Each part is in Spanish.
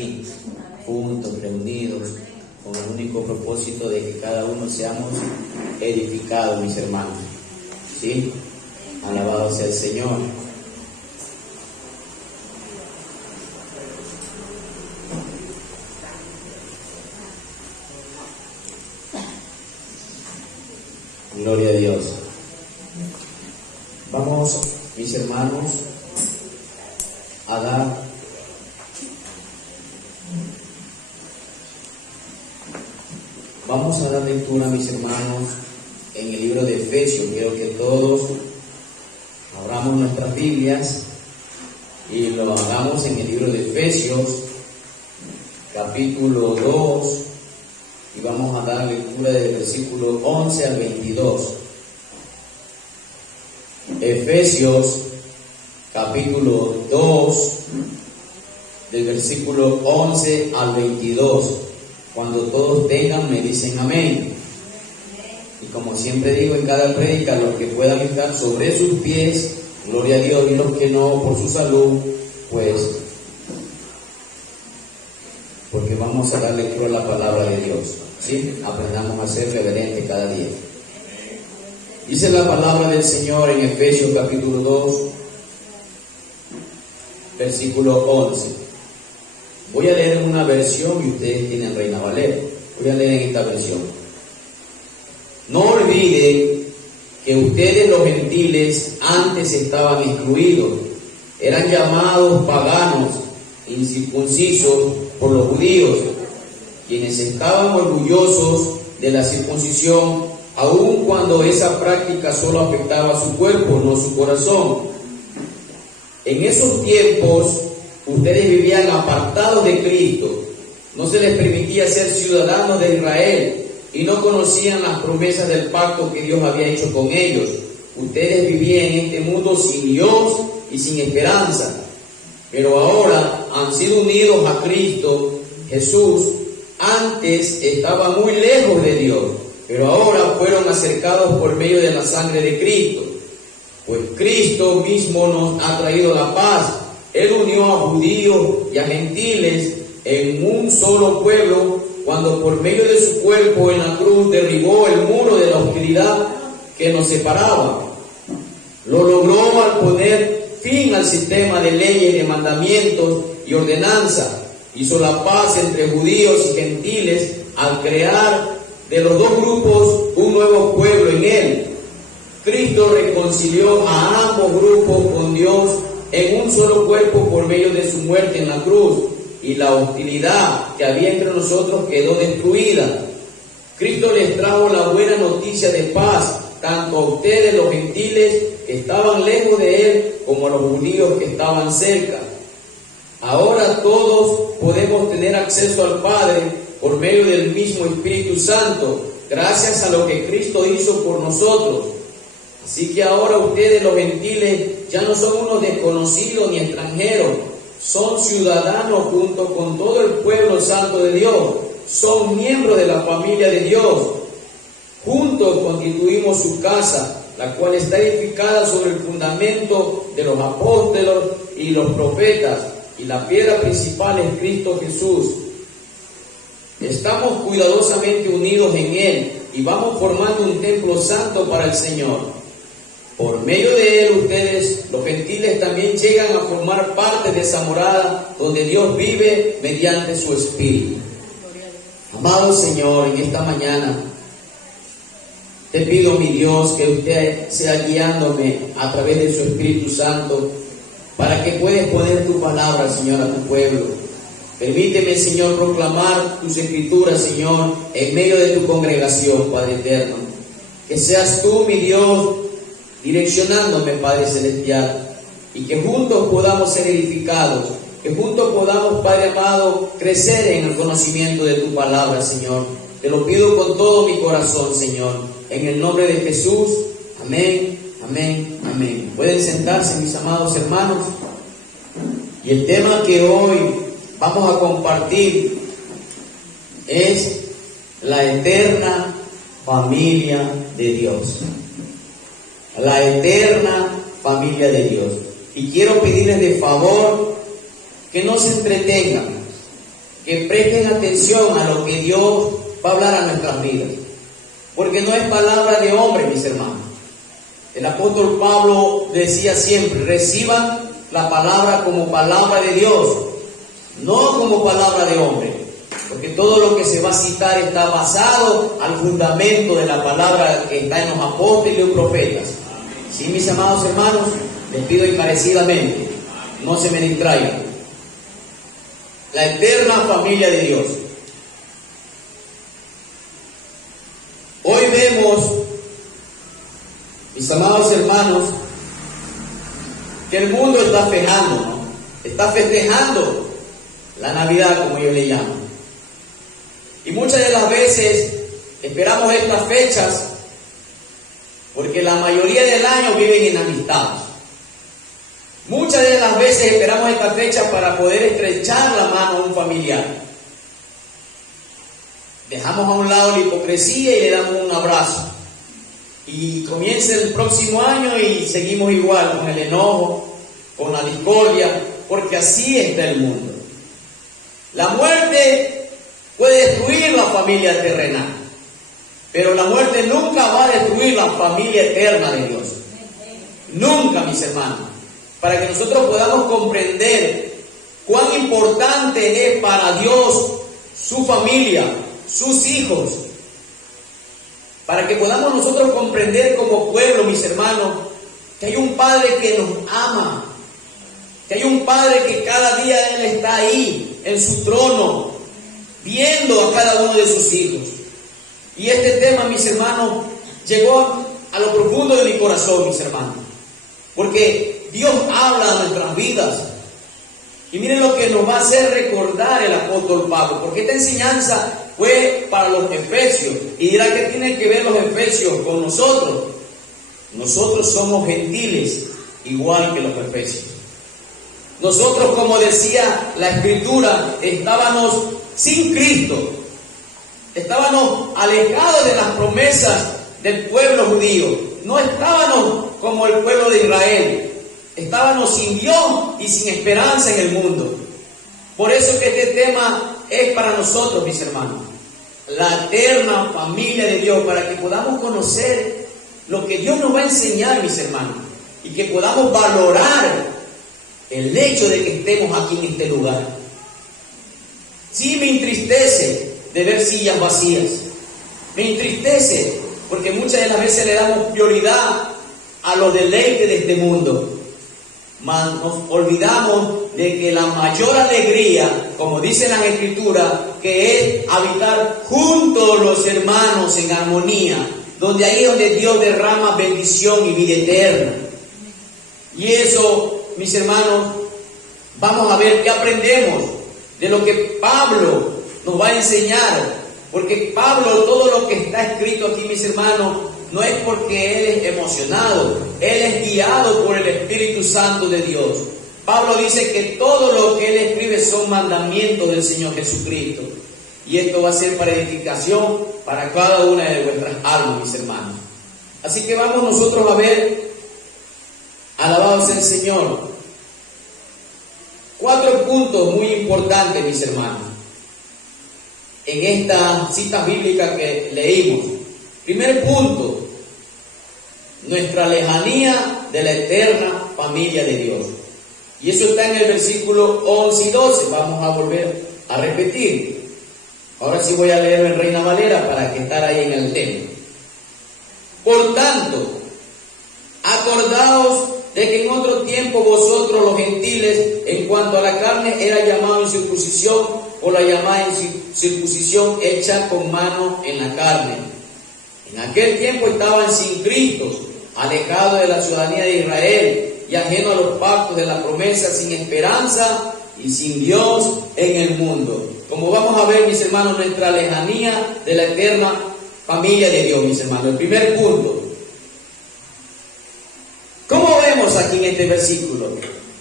aquí, juntos, reunidos, con el único propósito de que cada uno seamos edificados, mis hermanos. ¿Sí? Alabado sea el Señor. Gloria a Dios. Vamos, mis hermanos, a dar lectura, mis hermanos, en el libro de Efesios. Quiero que todos abramos nuestras Biblias y lo hagamos en el libro de Efesios, capítulo 2, y vamos a dar lectura del versículo 11 al 22. Efesios, capítulo 2, del versículo 11 al 22. Cuando todos tengan, me dicen amén. Y como siempre digo en cada prédica, los que puedan estar sobre sus pies, gloria a Dios, y los que no, por su salud, pues, porque vamos a dar lectura a la palabra de Dios. ¿Sí? Aprendamos a ser reverentes cada día. Dice la palabra del Señor en Efesios capítulo 2, versículo 11. Voy a leer en una versión y ustedes tienen Reina Valera. Voy a leer en esta versión. No olviden que ustedes los gentiles antes estaban excluidos, eran llamados paganos, incircuncisos por los judíos, quienes estaban orgullosos de la circuncisión, aun cuando esa práctica solo afectaba su cuerpo, no su corazón. En esos tiempos, ustedes vivían apartados de Cristo, no se les permitía ser ciudadanos de Israel y no conocían las promesas del pacto que Dios había hecho con ellos. Ustedes vivían en este mundo sin Dios y sin esperanza, pero ahora han sido unidos a Cristo Jesús. Antes estaban muy lejos de Dios, pero ahora fueron acercados por medio de la sangre de Cristo, pues Cristo mismo nos ha traído la paz. Él unió a judíos y a gentiles en un solo pueblo, cuando por medio de su cuerpo en la cruz derribó el muro de la hostilidad que nos separaba. Lo logró al poner fin al sistema de leyes, de mandamientos y ordenanzas. Hizo la paz entre judíos y gentiles al crear de los dos grupos un nuevo pueblo en él. Cristo reconcilió a ambos grupos con Dios en un solo cuerpo por medio de su muerte en la cruz, y la hostilidad que había entre nosotros quedó destruida. Cristo les trajo la buena noticia de paz, tanto a ustedes los gentiles que estaban lejos de él, como a los judíos que estaban cerca. Ahora todos podemos tener acceso al Padre por medio del mismo Espíritu Santo, gracias a lo que Cristo hizo por nosotros. Así que ahora ustedes los gentiles ya no son unos desconocidos ni extranjeros, son ciudadanos junto con todo el pueblo santo de Dios, son miembros de la familia de Dios. Juntos constituimos su casa, la cual está edificada sobre el fundamento de los apóstoles y los profetas, y la piedra principal es Cristo Jesús. Estamos cuidadosamente unidos en Él y vamos formando un templo santo para el Señor. Por medio de Él, ustedes, los gentiles, también llegan a formar parte de esa morada donde Dios vive mediante su Espíritu. Amado Señor, en esta mañana te pido, mi Dios, que usted sea guiándome a través de su Espíritu Santo para que puedas poner tu palabra, Señor, a tu pueblo. Permíteme, Señor, proclamar tus escrituras, Señor, en medio de tu congregación, Padre eterno. Que seas tú, mi Dios, direccionándome, Padre celestial, y que juntos podamos ser edificados, que juntos podamos, Padre amado, crecer en el conocimiento de tu palabra, Señor. Te lo pido con todo mi corazón, Señor, en el nombre de Jesús. Amén, amén, amén. Pueden sentarse, mis amados hermanos. Y el tema que hoy vamos a compartir es la eterna familia de Dios. La eterna familia de Dios. Y quiero pedirles de favor que no se entretengan, que presten atención a lo que Dios va a hablar a nuestras vidas. Porque no es palabra de hombre, mis hermanos. El apóstol Pablo decía siempre, reciban la palabra como palabra de Dios, no como palabra de hombre. Porque todo lo que se va a citar está basado al fundamento de la palabra que está en los apóstoles y los profetas. Sí, mis amados hermanos, les pido encarecidamente, no se me distraigan. La eterna familia de Dios. Hoy vemos, mis amados hermanos, que el mundo está festejando, ¿no? Está festejando la Navidad, como yo le llamo. Y muchas de las veces esperamos estas fechas porque la mayoría del año viven inamistados. Muchas de las veces esperamos estas fechas para poder estrechar la mano a un familiar. Dejamos a un lado la hipocresía y le damos un abrazo. Y comienza el próximo año y seguimos igual, con el enojo, con la discordia, porque así está el mundo. La muerte puede destruir la familia terrenal, pero la muerte nunca va a destruir la familia eterna de Dios. Nunca, mis hermanos. Para que nosotros podamos comprender cuán importante es para Dios su familia, sus hijos. Para que podamos nosotros comprender como pueblo, mis hermanos, que hay un Padre que nos ama. Que hay un Padre que cada día Él está ahí, en su trono, viendo a cada uno de sus hijos. Y este tema, mis hermanos, llegó a lo profundo de mi corazón, mis hermanos. Porque Dios habla a nuestras vidas. Y miren lo que nos va a hacer recordar el apóstol Pablo. Porque esta enseñanza fue para los efesios. Y dirá que tienen que ver los efesios con nosotros. Nosotros somos gentiles, igual que los efesios. Nosotros, como decía la Escritura, estábamos sin Cristo. Estábamos alejados de las promesas del pueblo judío. No estábamos como el pueblo de Israel. Estábamos sin Dios y sin esperanza en el mundo. Por eso que este tema es para nosotros, mis hermanos. La eterna familia de Dios, para que podamos conocer lo que Dios nos va a enseñar, mis hermanos. Y que podamos valorar el hecho de que estemos aquí en este lugar. Sí, me entristece de ver sillas vacías. Me entristece porque muchas de las veces le damos prioridad a los deleites de este mundo. Mas nos olvidamos de que la mayor alegría, como dicen las Escrituras, que es habitar juntos los hermanos en armonía, donde ahí es donde Dios derrama bendición y vida eterna. Y eso, mis hermanos, vamos a ver qué aprendemos de lo que Pablo nos va a enseñar. Porque Pablo, todo lo que está escrito aquí, mis hermanos, no es porque él es emocionado, él es guiado por el Espíritu Santo de Dios. Pablo dice que todo lo que él escribe son mandamientos del Señor Jesucristo. Y esto va a ser para edificación para cada una de vuestras almas, mis hermanos. Así que vamos nosotros a ver, alabado sea el Señor, 4 puntos muy importantes, mis hermanos, en esta cita bíblica que leímos. Primer punto, nuestra lejanía de la eterna familia de Dios. Y eso está en el versículo 11 y 12. Vamos a volver a repetir. Ahora sí voy a leerlo en Reina Valera para que estar ahí en el tema. Por tanto, acordaos de que en otro tiempo vosotros los gentiles, en cuanto a la carne, era llamado incircuncisión por la llamada circuncisión hecha con mano en la carne. En aquel tiempo estaban sin Cristo, alejados de la ciudadanía de Israel y ajenos a los pactos de la promesa, sin esperanza y sin Dios en el mundo. Como vamos a ver, mis hermanos, nuestra lejanía de la eterna familia de Dios, mis hermanos. El primer punto. ¿Cómo vemos aquí en este versículo?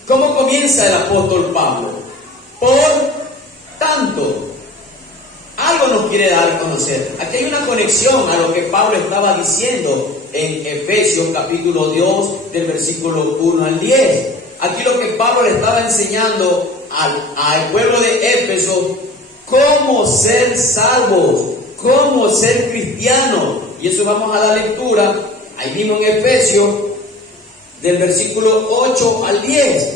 ¿Cómo comienza el apóstol Pablo? Por tanto. Algo nos quiere dar a conocer. Aquí hay una conexión a lo que Pablo estaba diciendo en Efesios capítulo 2 del versículo 1 al 10. Aquí lo que Pablo le estaba enseñando al pueblo de Éfeso cómo ser salvos, cómo ser cristianos. Y eso vamos a dar lectura ahí mismo en Efesios, del versículo 8 al 10.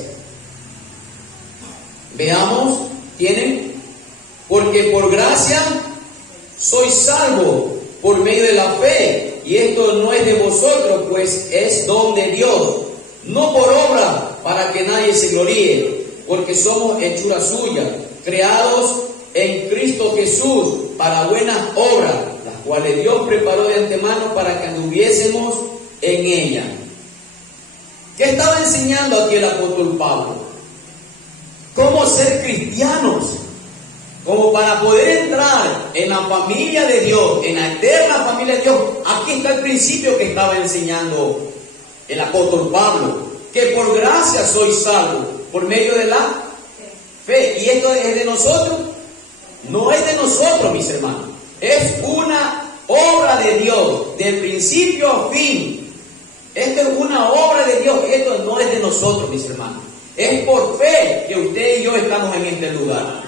Veamos, ¿tienen? Porque por gracia sois salvos por medio de la fe, y esto no es de vosotros, pues es don de Dios, no por obra, para que nadie se gloríe, porque somos hechura suya, creados en Cristo Jesús para buenas obras, las cuales Dios preparó de antemano para que anduviésemos en ellas. ¿Qué estaba enseñando aquí el apóstol Pablo? Cómo ser cristianos, como para poder entrar en la familia de Dios, en la eterna familia de Dios. Aquí está el principio que estaba enseñando el apóstol Pablo, que por gracia sois salvos, por medio de la fe. ¿Y esto es de nosotros? No es de nosotros, mis hermanos. Es una obra de Dios, de principio a fin. Esto es una obra de Dios. Esto no es de nosotros, mis hermanos. Es por fe que usted y yo estamos en este lugar.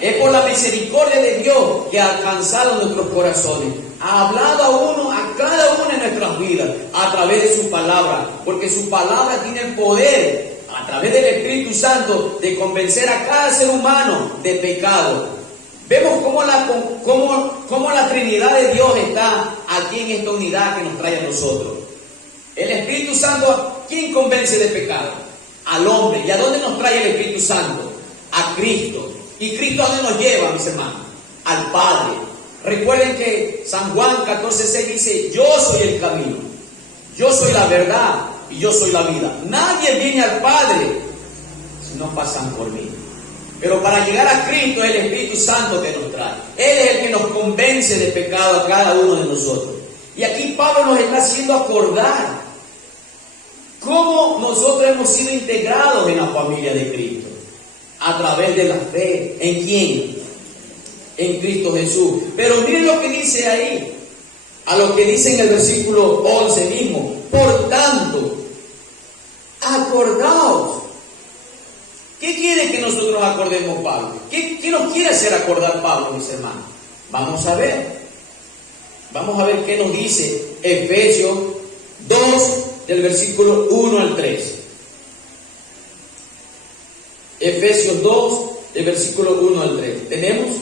Es por la misericordia de Dios que ha alcanzado nuestros corazones. Ha hablado a cada una de nuestras vidas a través de su palabra. Porque su palabra tiene el poder, a través del Espíritu Santo, de convencer a cada ser humano de pecado. Vemos cómo la Trinidad de Dios está aquí en esta unidad que nos trae a nosotros. El Espíritu Santo, ¿quién convence de pecado? Al hombre. ¿Y a dónde nos trae el Espíritu Santo? A Cristo. ¿Y Cristo a dónde nos lleva, mis hermanos? Al Padre. Recuerden que San Juan 14:6 dice: yo soy el camino, yo soy la verdad y yo soy la vida. Nadie viene al Padre si no pasan por mí. Pero para llegar a Cristo es el Espíritu Santo que nos trae. Él es el que nos convence de pecado a cada uno de nosotros. Y aquí Pablo nos está haciendo acordar cómo nosotros hemos sido integrados en la familia de Cristo. A través de la fe. ¿En quién? En Cristo Jesús. Pero miren lo que dice ahí. A lo que dice en el versículo 11 mismo. Por tanto, acordaos. ¿Qué quiere que nosotros acordemos, Pablo? ¿Qué nos quiere hacer acordar Pablo, mis hermanos? Vamos a ver. Vamos a ver qué nos dice Efesios 2, del versículo 1 al 3. Efesios 2, del versículo 1 al 3. ¿Tenemos?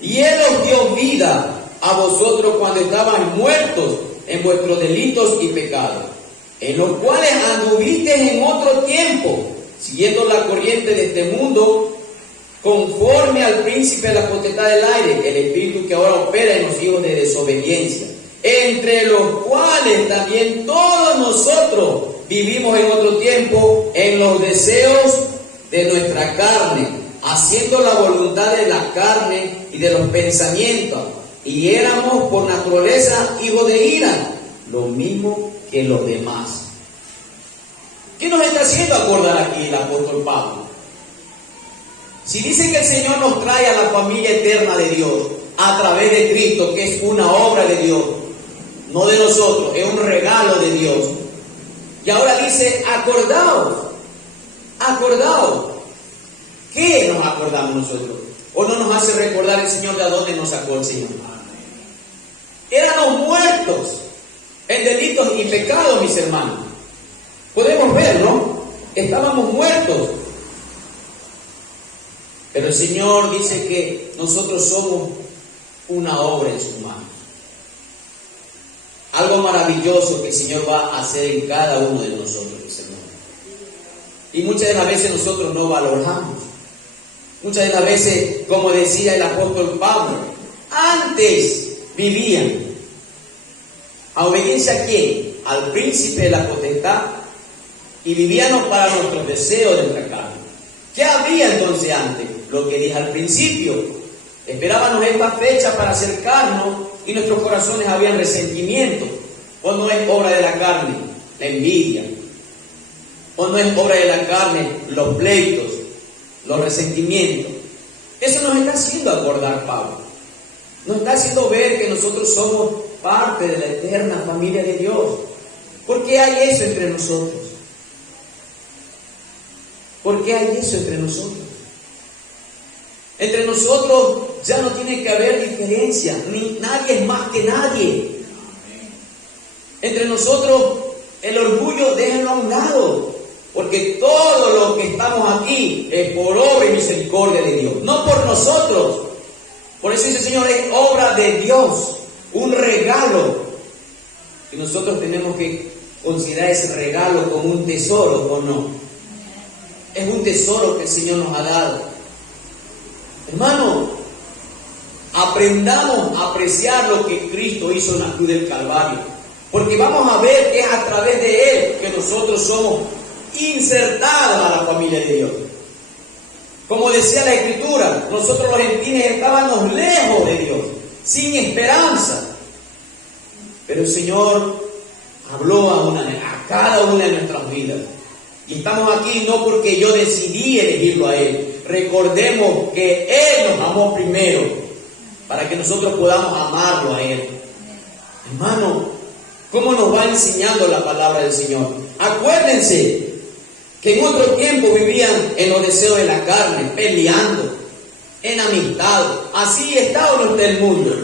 Y Él os dio vida a vosotros cuando estaban muertos en vuestros delitos y pecados, en los cuales anduvisteis en otro tiempo, siguiendo la corriente de este mundo, conforme al príncipe de la potestad del aire, el espíritu que ahora opera en los hijos de desobediencia, entre los cuales también todos nosotros vivimos en otro tiempo en los deseos de nuestra carne, haciendo la voluntad de la carne y de los pensamientos, y éramos por naturaleza hijos de ira, lo mismo que los demás. ¿Qué nos está haciendo acordar aquí el apóstol Pablo? Si dice que el Señor nos trae a la familia eterna de Dios a través de Cristo, que es una obra de Dios, no de nosotros, es un regalo de Dios. Y ahora dice: acordaos, acordaos. ¿Qué nos acordamos nosotros? ¿O no nos hace recordar el Señor de a dónde nos sacó el Señor? Éramos muertos en delitos y pecados, mis hermanos. Podemos ver, ¿no? Estábamos muertos. Pero el Señor dice que nosotros somos una obra en sus manos. Algo maravilloso que el Señor va a hacer en cada uno de nosotros, mis hermanos. Y muchas de las veces nosotros no valoramos. Muchas de las veces, como decía el apóstol Pablo, antes vivían. ¿A obediencia a quién? Al príncipe de la potestad. Y vivíamos para nuestros deseos de nuestra carne. ¿Qué había entonces antes? Lo que dije al principio. Esperábamos esta fecha para acercarnos y nuestros corazones habían resentimiento. ¿O no es obra de la carne la envidia? ¿O no es obra de la carne los pleitos, los resentimientos? Eso nos está haciendo acordar Pablo. Nos está haciendo ver que nosotros somos parte de la eterna familia de Dios. ¿Por qué hay eso entre nosotros? ¿Por qué hay eso entre nosotros? Entre nosotros ya no tiene que haber diferencia, ni nadie es más que nadie. Entre nosotros el orgullo déjenlo a un lado, porque todo lo que estamos aquí es por obra y misericordia de Dios, no por nosotros. Por eso dice el Señor, es obra de Dios, un regalo. Y nosotros tenemos que considerar ese regalo como un tesoro, ¿o no? Es un tesoro que el Señor nos ha dado. Hermano, aprendamos a apreciar lo que Cristo hizo en la cruz del Calvario, porque vamos a ver que es a través de Él que nosotros somos insertados a la familia de Dios. Como decía la Escritura, nosotros los gentiles estábamos lejos de Dios, sin esperanza. Pero el Señor habló a cada una de nuestras vidas. Y estamos aquí no porque yo decidí elegirlo a Él. Recordemos que Él nos amó primero, para que nosotros podamos amarlo a Él. Hermano, ¿cómo nos va enseñando la palabra del Señor? Acuérdense que en otro tiempo vivían en los deseos de la carne, peleando, enamistados. Así está o no está el mundo.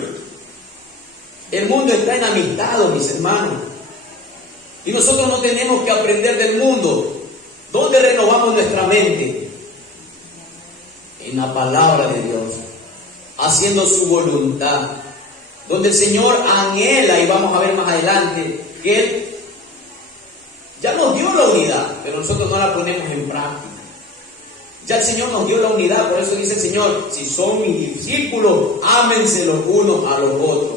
El mundo está enamistado, mis hermanos. Y nosotros no tenemos que aprender del mundo. ¿Dónde renovamos nuestra mente? En la palabra de Dios, haciendo su voluntad. Donde el Señor anhela, y vamos a ver más adelante, que Él ya nos dio la unidad, pero nosotros no la ponemos en práctica. Ya el Señor nos dio la unidad, por eso dice el Señor, si son mis discípulos, ámense los unos a los otros.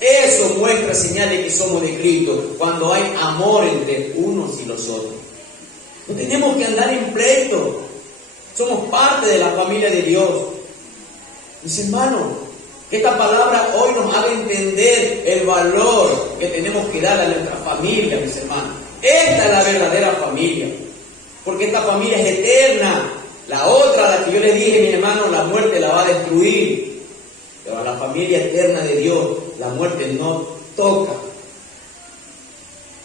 Eso muestra señal de que somos de Cristo, cuando hay amor entre unos y los otros. No tenemos que andar en pleito, somos parte de la familia de Dios. Mis hermanos, que esta palabra hoy nos haga entender el valor que tenemos que dar a nuestra familia, mis hermanos. Esta es la verdadera familia, porque esta familia es eterna. La otra, la que yo les dije, mi hermano, la muerte la va a destruir. Pero a la familia eterna de Dios, la muerte no toca.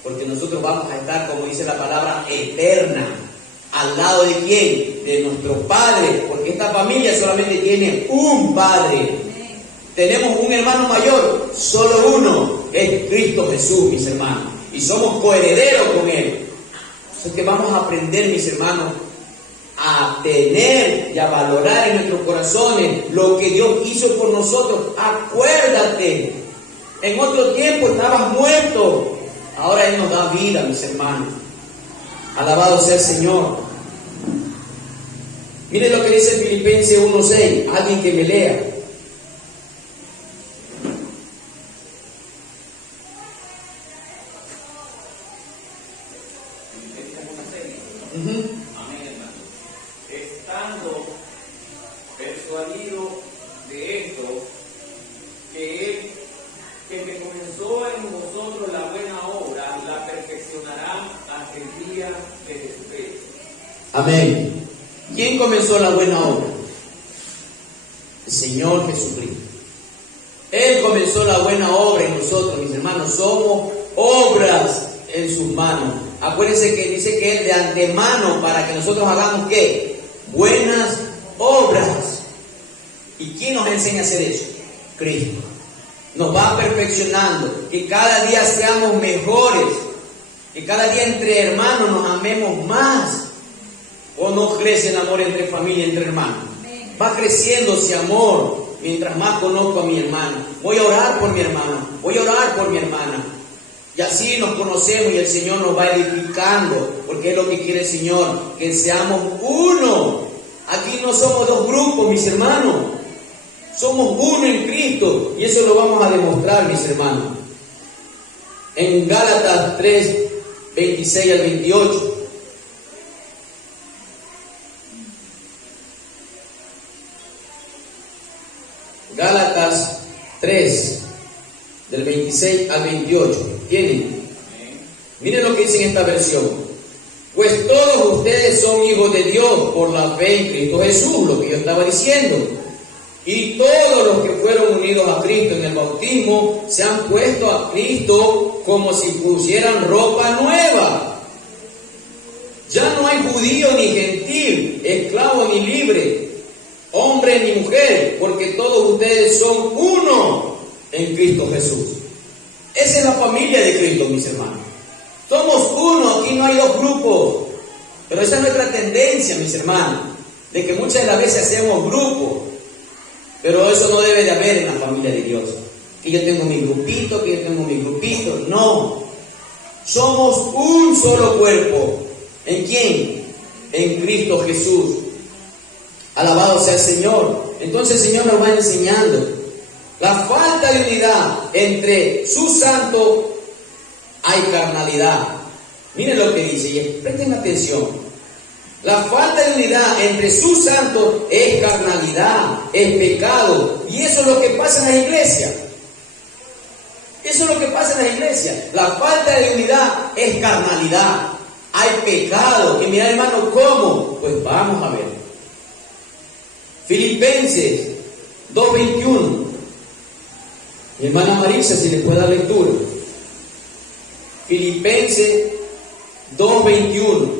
Porque nosotros vamos a estar, como dice la palabra, eterna. ¿Al lado de quién? De nuestro Padre. Porque esta familia solamente tiene un Padre. Tenemos un hermano mayor, solo uno, es Cristo Jesús, mis hermanos. Y somos coherederos con Él. Así que vamos a aprender, mis hermanos, a tener y a valorar en nuestros corazones lo que Dios hizo por nosotros. Acuérdate, en otro tiempo estabas muerto, ahora Él nos da vida, mis hermanos. Alabado sea el Señor. Miren lo que dice Filipenses 1:6, alguien que me lea. Amén, hermano. Estando persuadido de esto, que Él, que comenzó en vosotros la buena obra, la perfeccionará hasta el día de Jesucristo. Amén. ¿Quién comenzó la buena obra? El Señor Jesucristo. Él comenzó la buena obra en nosotros, mis hermanos. Somos obras en sus manos. Acuérdense que dice que Él de antemano para que nosotros hagamos ¿qué? Buenas obras. ¿Y quién nos enseña a hacer eso? Cristo. Nos va perfeccionando, que cada día seamos mejores, que cada día entre hermanos nos amemos más. ¿O no crece el amor entre familia, entre hermanos? Va creciendo ese amor mientras más conozco a mi hermano. Voy a orar por mi hermano, voy a orar por mi hermana. Y así nos conocemos y el Señor nos va edificando, porque es lo que quiere el Señor, que seamos uno. Aquí no somos dos grupos, mis hermanos. Somos uno en Cristo y eso lo vamos a demostrar, mis hermanos. En Gálatas 3, 26 al 28. Gálatas 3, del 26 al 28. ¿Tienen? Miren lo que dice en esta versión. Pues todos ustedes son hijos de Dios por la fe en Cristo Jesús, lo que yo estaba diciendo. Y todos los que fueron unidos a Cristo en el bautismo se han puesto a Cristo como si pusieran ropa nueva. Ya no hay judío ni gentil, esclavo ni libre, hombre ni mujer, porque todos ustedes son uno en Cristo Jesús. Esa es la familia de Cristo, mis hermanos. Somos uno, aquí no hay dos grupos. Pero esa es nuestra tendencia, mis hermanos, de que muchas de las veces hacemos grupos. Pero eso no debe de haber en la familia de Dios. Que yo tengo mi grupito, que yo tengo mi grupito. No. Somos un solo cuerpo. ¿En quién? En Cristo Jesús. Alabado sea el Señor. Entonces el Señor nos va enseñando. La falta de unidad entre su santo, hay carnalidad. Miren lo que dice, y presten atención. La falta de unidad entre su santo es carnalidad, es pecado. Y eso es lo que pasa en la iglesia. Eso es lo que pasa en la iglesia. La falta de unidad es carnalidad. Hay pecado. Y mira, hermano, ¿cómo? Pues vamos a ver. Filipenses 2:21. Mi hermana Marisa, si le puede dar lectura. Filipenses 2:21.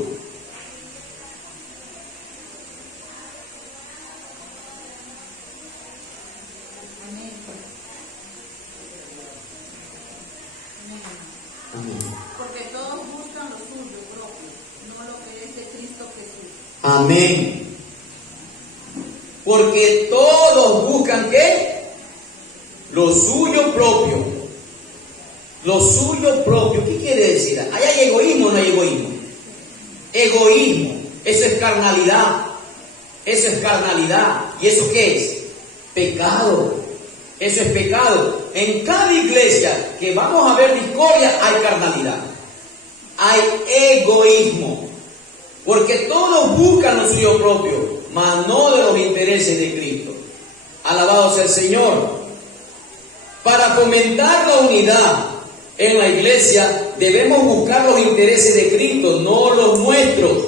Porque todos buscan lo suyo propio, no lo que es de Cristo Jesús. Amén. Porque todos buscan ¿qué? Lo suyo propio. Lo suyo propio. ¿Qué quiere decir? ¿Ahí hay egoísmo o no hay egoísmo? Egoísmo. Eso es carnalidad. Eso es carnalidad. ¿Y eso qué es? Pecado. Eso es pecado. En cada iglesia que vamos a ver discordia hay carnalidad. Hay egoísmo. Porque todos buscan lo suyo propio, mas no de los intereses de Cristo. Alabado sea el Señor. Para fomentar la unidad en la iglesia debemos buscar los intereses de Cristo, no los nuestros.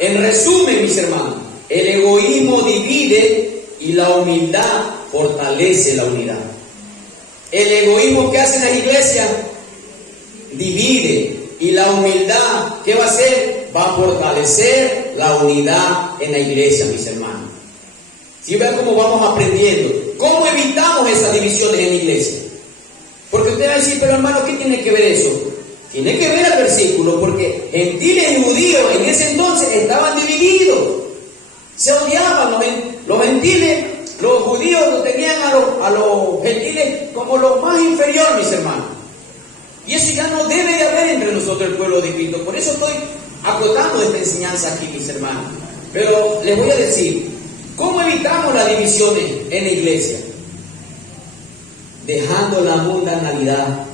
En resumen, mis hermanos, el egoísmo divide y la humildad fortalece la unidad. El egoísmo que hace la iglesia divide, y la humildad, ¿qué va a hacer? Va a fortalecer la unidad en la iglesia, mis hermanos. Si vean cómo vamos aprendiendo, cómo evitamos esas divisiones en la iglesia. Porque usted va a decir, pero hermano, ¿qué tiene que ver eso? Tiene que ver el versículo, porque gentiles y judíos en ese entonces estaban divididos. Se odiaban los gentiles, los judíos tenían a los gentiles como lo más inferior, mis hermanos. Y eso ya no debe de haber entre nosotros el pueblo de Cristo. Por eso estoy acotando esta enseñanza aquí, mis hermanos. Pero les voy a decir, ¿cómo evitamos las divisiones en la iglesia? Dejando la mundanalidad,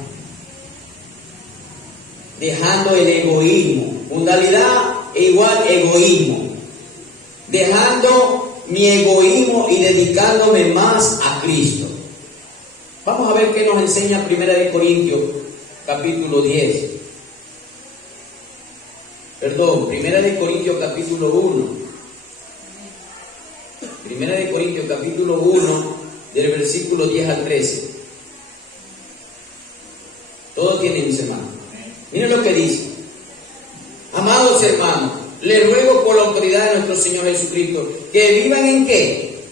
dejando el egoísmo. Mundanalidad es igual egoísmo. Dejando mi egoísmo y dedicándome más a Cristo. Vamos a ver qué nos enseña 1 Corintios capítulo 10. Perdón, 1 Corintios capítulo 1. 1 Corintios capítulo 1, del versículo 10 al 13. Todos tienen, mis hermanos. Miren lo que dice. Amados hermanos, les ruego por la autoridad de nuestro Señor Jesucristo, que vivan ¿en qué?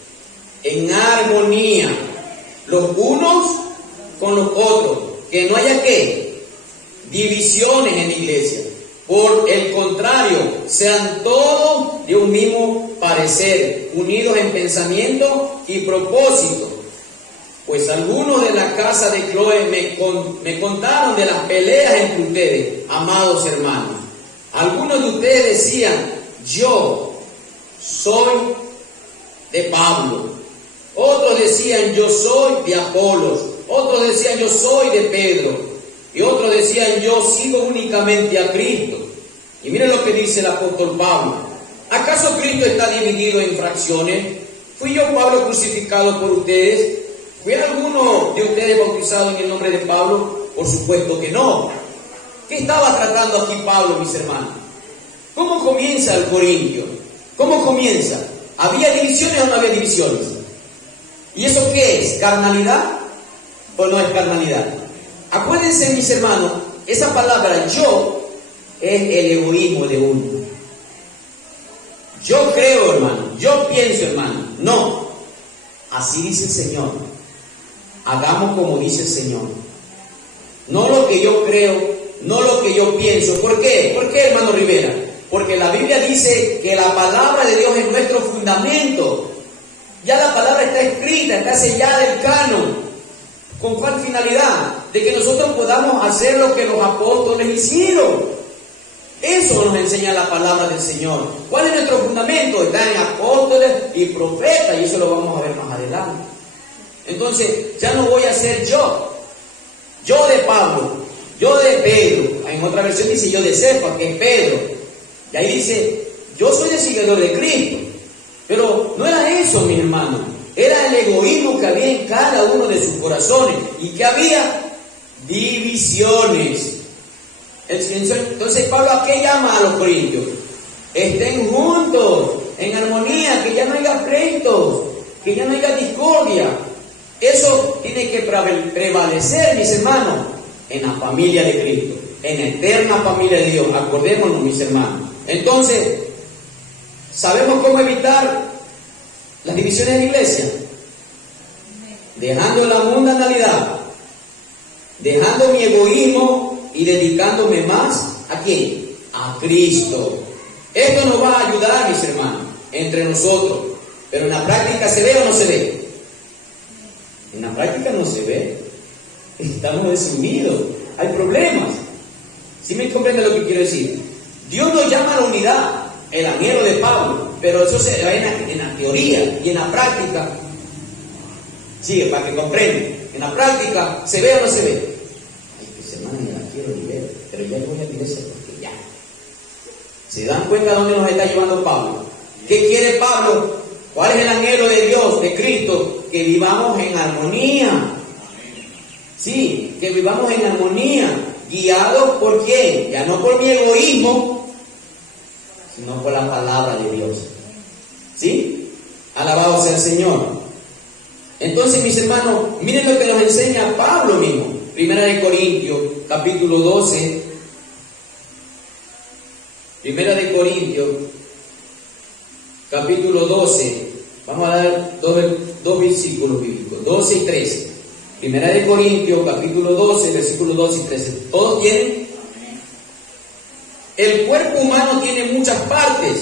En armonía, los unos con los otros, que no haya ¿qué? Divisiones en la iglesia. Por el contrario, sean todos de un mismo parecer, unidos en pensamiento y propósito. Pues algunos de la casa de Cloé me contaron de las peleas entre ustedes, amados hermanos. Algunos de ustedes decían, yo soy de Pablo. Otros decían, yo soy de Apolos. Otros decían, yo soy de Pedro. Y otros decían, yo sigo únicamente a Cristo. Y miren lo que dice el apóstol Pablo. ¿Acaso Cristo está dividido en fracciones? ¿Fui yo, Pablo, crucificado por ustedes? ¿Fue alguno de ustedes bautizado en el nombre de Pablo? Por supuesto que no. ¿Qué estaba tratando aquí Pablo, mis hermanos? ¿Cómo comienza el Corintio? ¿Cómo comienza? ¿Había divisiones o no había divisiones? ¿Y eso qué es? ¿Carnalidad o no es carnalidad? Acuérdense, mis hermanos, esa palabra yo es el egoísmo de uno. Yo creo, hermano, yo pienso, hermano. No, así dice el Señor. Hagamos como dice el Señor. No lo que yo creo, no lo que yo pienso. ¿Por qué? ¿Por qué, hermano Rivera? Porque la Biblia dice que la palabra de Dios es nuestro fundamento. Ya la palabra está escrita, está sellada el canon. ¿Con cuál finalidad? De que nosotros podamos hacer lo que los apóstoles hicieron. Eso nos enseña la palabra del Señor. ¿Cuál es nuestro fundamento? Está en apóstoles y profetas, y eso lo vamos a ver más adelante. Entonces, ya no voy a ser yo de Pablo, yo de Pedro. En otra versión dice yo de Cefa, que es Pedro. Y ahí dice, yo soy el seguidor de Cristo. Pero no era eso, mis hermanos. Era el egoísmo que había en cada uno de sus corazones. Y que había divisiones. Entonces Pablo, ¿a qué llama a los corintios? Estén juntos, en armonía, que ya no haya pleitos, que ya no haya discordia. Eso tiene que prevalecer, mis hermanos, en la familia de Cristo, en la eterna familia de Dios. Acordémonos, mis hermanos. Entonces, ¿sabemos cómo evitar las divisiones en la iglesia? Dejando la mundanalidad, dejando mi egoísmo y dedicándome más ¿a quién? A Cristo. Esto nos va a ayudar, mis hermanos, entre nosotros. Pero en la práctica, ¿se ve o no se ve? En la práctica no se ve. Estamos desunidos. Hay problemas. ¿Sí me comprende lo que quiero decir? Dios nos llama a la unidad, el anhelo de Pablo, pero eso se ve en la teoría y en la práctica. Sigue, para que comprendan. En la práctica, ¿se ve o no se ve? Ay, pues hermano, ya la quiero liberar, pero ya voy a la iglesia porque ya. ¿Se dan cuenta dónde nos está llevando Pablo? ¿Qué quiere Pablo? ¿Cuál es el anhelo de Dios, de Cristo? Que vivamos en armonía. Sí, que vivamos en armonía. ¿Guiados por quién? Ya no por mi egoísmo, sino por la palabra de Dios. ¿Sí? Alabado sea el Señor. Entonces, mis hermanos, miren lo que nos enseña Pablo mismo. Primera de Corintios, capítulo 12. Primera de Corintios, capítulo 12. Vamos a dar dos versículos bíblicos, 12 y 13. Primera de Corintios, capítulo 12, versículos 12 y 13. ¿Todos tienen? El cuerpo humano tiene muchas partes,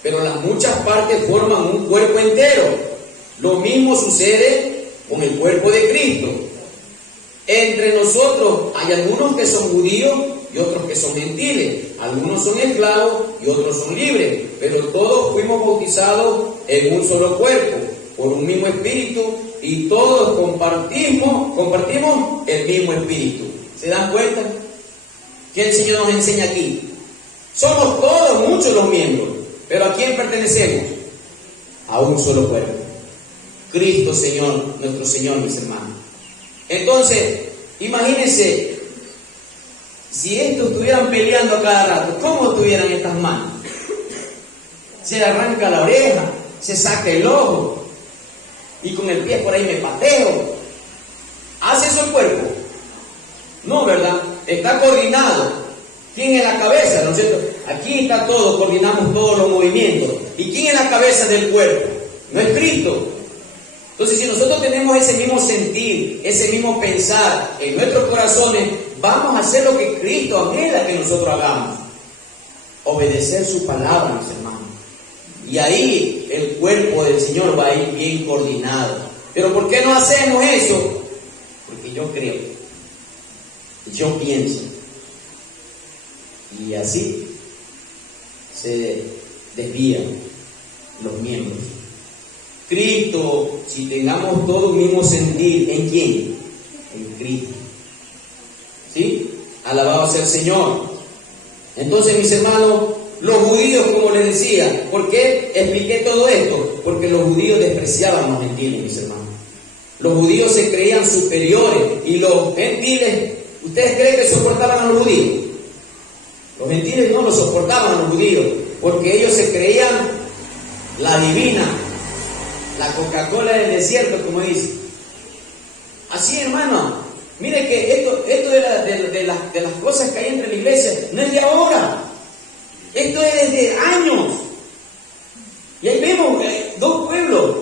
pero las muchas partes forman un cuerpo entero. Lo mismo sucede con el cuerpo de Cristo. Entre nosotros hay algunos que son judíos y otros que son gentiles. Algunos son esclavos y otros son libres. Pero todos fuimos bautizados en un solo cuerpo, por un mismo espíritu, y todos compartimos el mismo espíritu. ¿Se dan cuenta? ¿Qué el Señor nos enseña aquí? Somos todos, muchos los miembros, pero ¿a quién pertenecemos? A un solo cuerpo. Cristo Señor, nuestro Señor, mis hermanos. Entonces, imagínense, si estos estuvieran peleando a cada rato, ¿cómo estuvieran estas manos? Se arranca la oreja, se saca el ojo, y con el pie por ahí me pateo. ¿Hace eso el cuerpo? No, ¿verdad? Está coordinado. ¿Quién es la cabeza? ¿No es cierto? Aquí está todo, coordinamos todos los movimientos. ¿Y quién es la cabeza del cuerpo? No es Cristo. Entonces, si nosotros tenemos ese mismo sentir, ese mismo pensar en nuestros corazones, vamos a hacer lo que Cristo anhela que nosotros hagamos. Obedecer su palabra, mis hermanos. Y ahí el cuerpo del Señor va a ir bien coordinado. Pero ¿por qué no hacemos eso? Porque yo creo, yo pienso. Y así se desvían los miembros. Cristo, si tengamos todo el mismo sentir, ¿en quién? En Cristo. ¿Sí? Alabado sea el Señor. Entonces, mis hermanos, los judíos, como les decía, ¿por qué expliqué todo esto? Porque los judíos despreciaban a los gentiles, mis hermanos. Los judíos se creían superiores y los gentiles, ¿ustedes creen que soportaban a los judíos? Los gentiles no los soportaban a los judíos, porque ellos se creían la divina, la Coca-Cola del desierto, como dice. Así, hermano, mire que esto de las cosas que hay entre la iglesia no es de ahora. Esto es desde años. Y ahí vemos dos pueblos,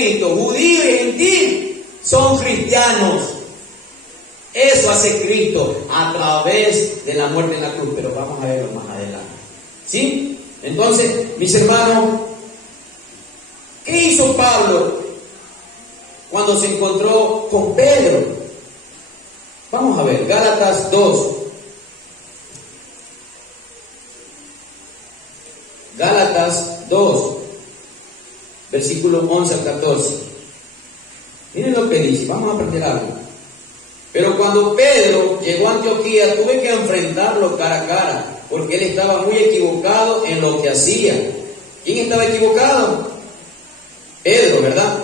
Cristo, judío y gentil, son cristianos. Eso hace Cristo a través de la muerte en la cruz, pero vamos a verlo más adelante. ¿Sí? Entonces, mis hermanos, ¿qué hizo Pablo cuando se encontró con Pedro? Vamos a ver, Gálatas 2. Gálatas 2, versículos 11 al 14. Miren lo que dice, vamos a aprender algo. Pero cuando Pedro llegó a Antioquía, tuve que enfrentarlo cara a cara, porque él estaba muy equivocado en lo que hacía. ¿Quién estaba equivocado? Pedro, ¿verdad?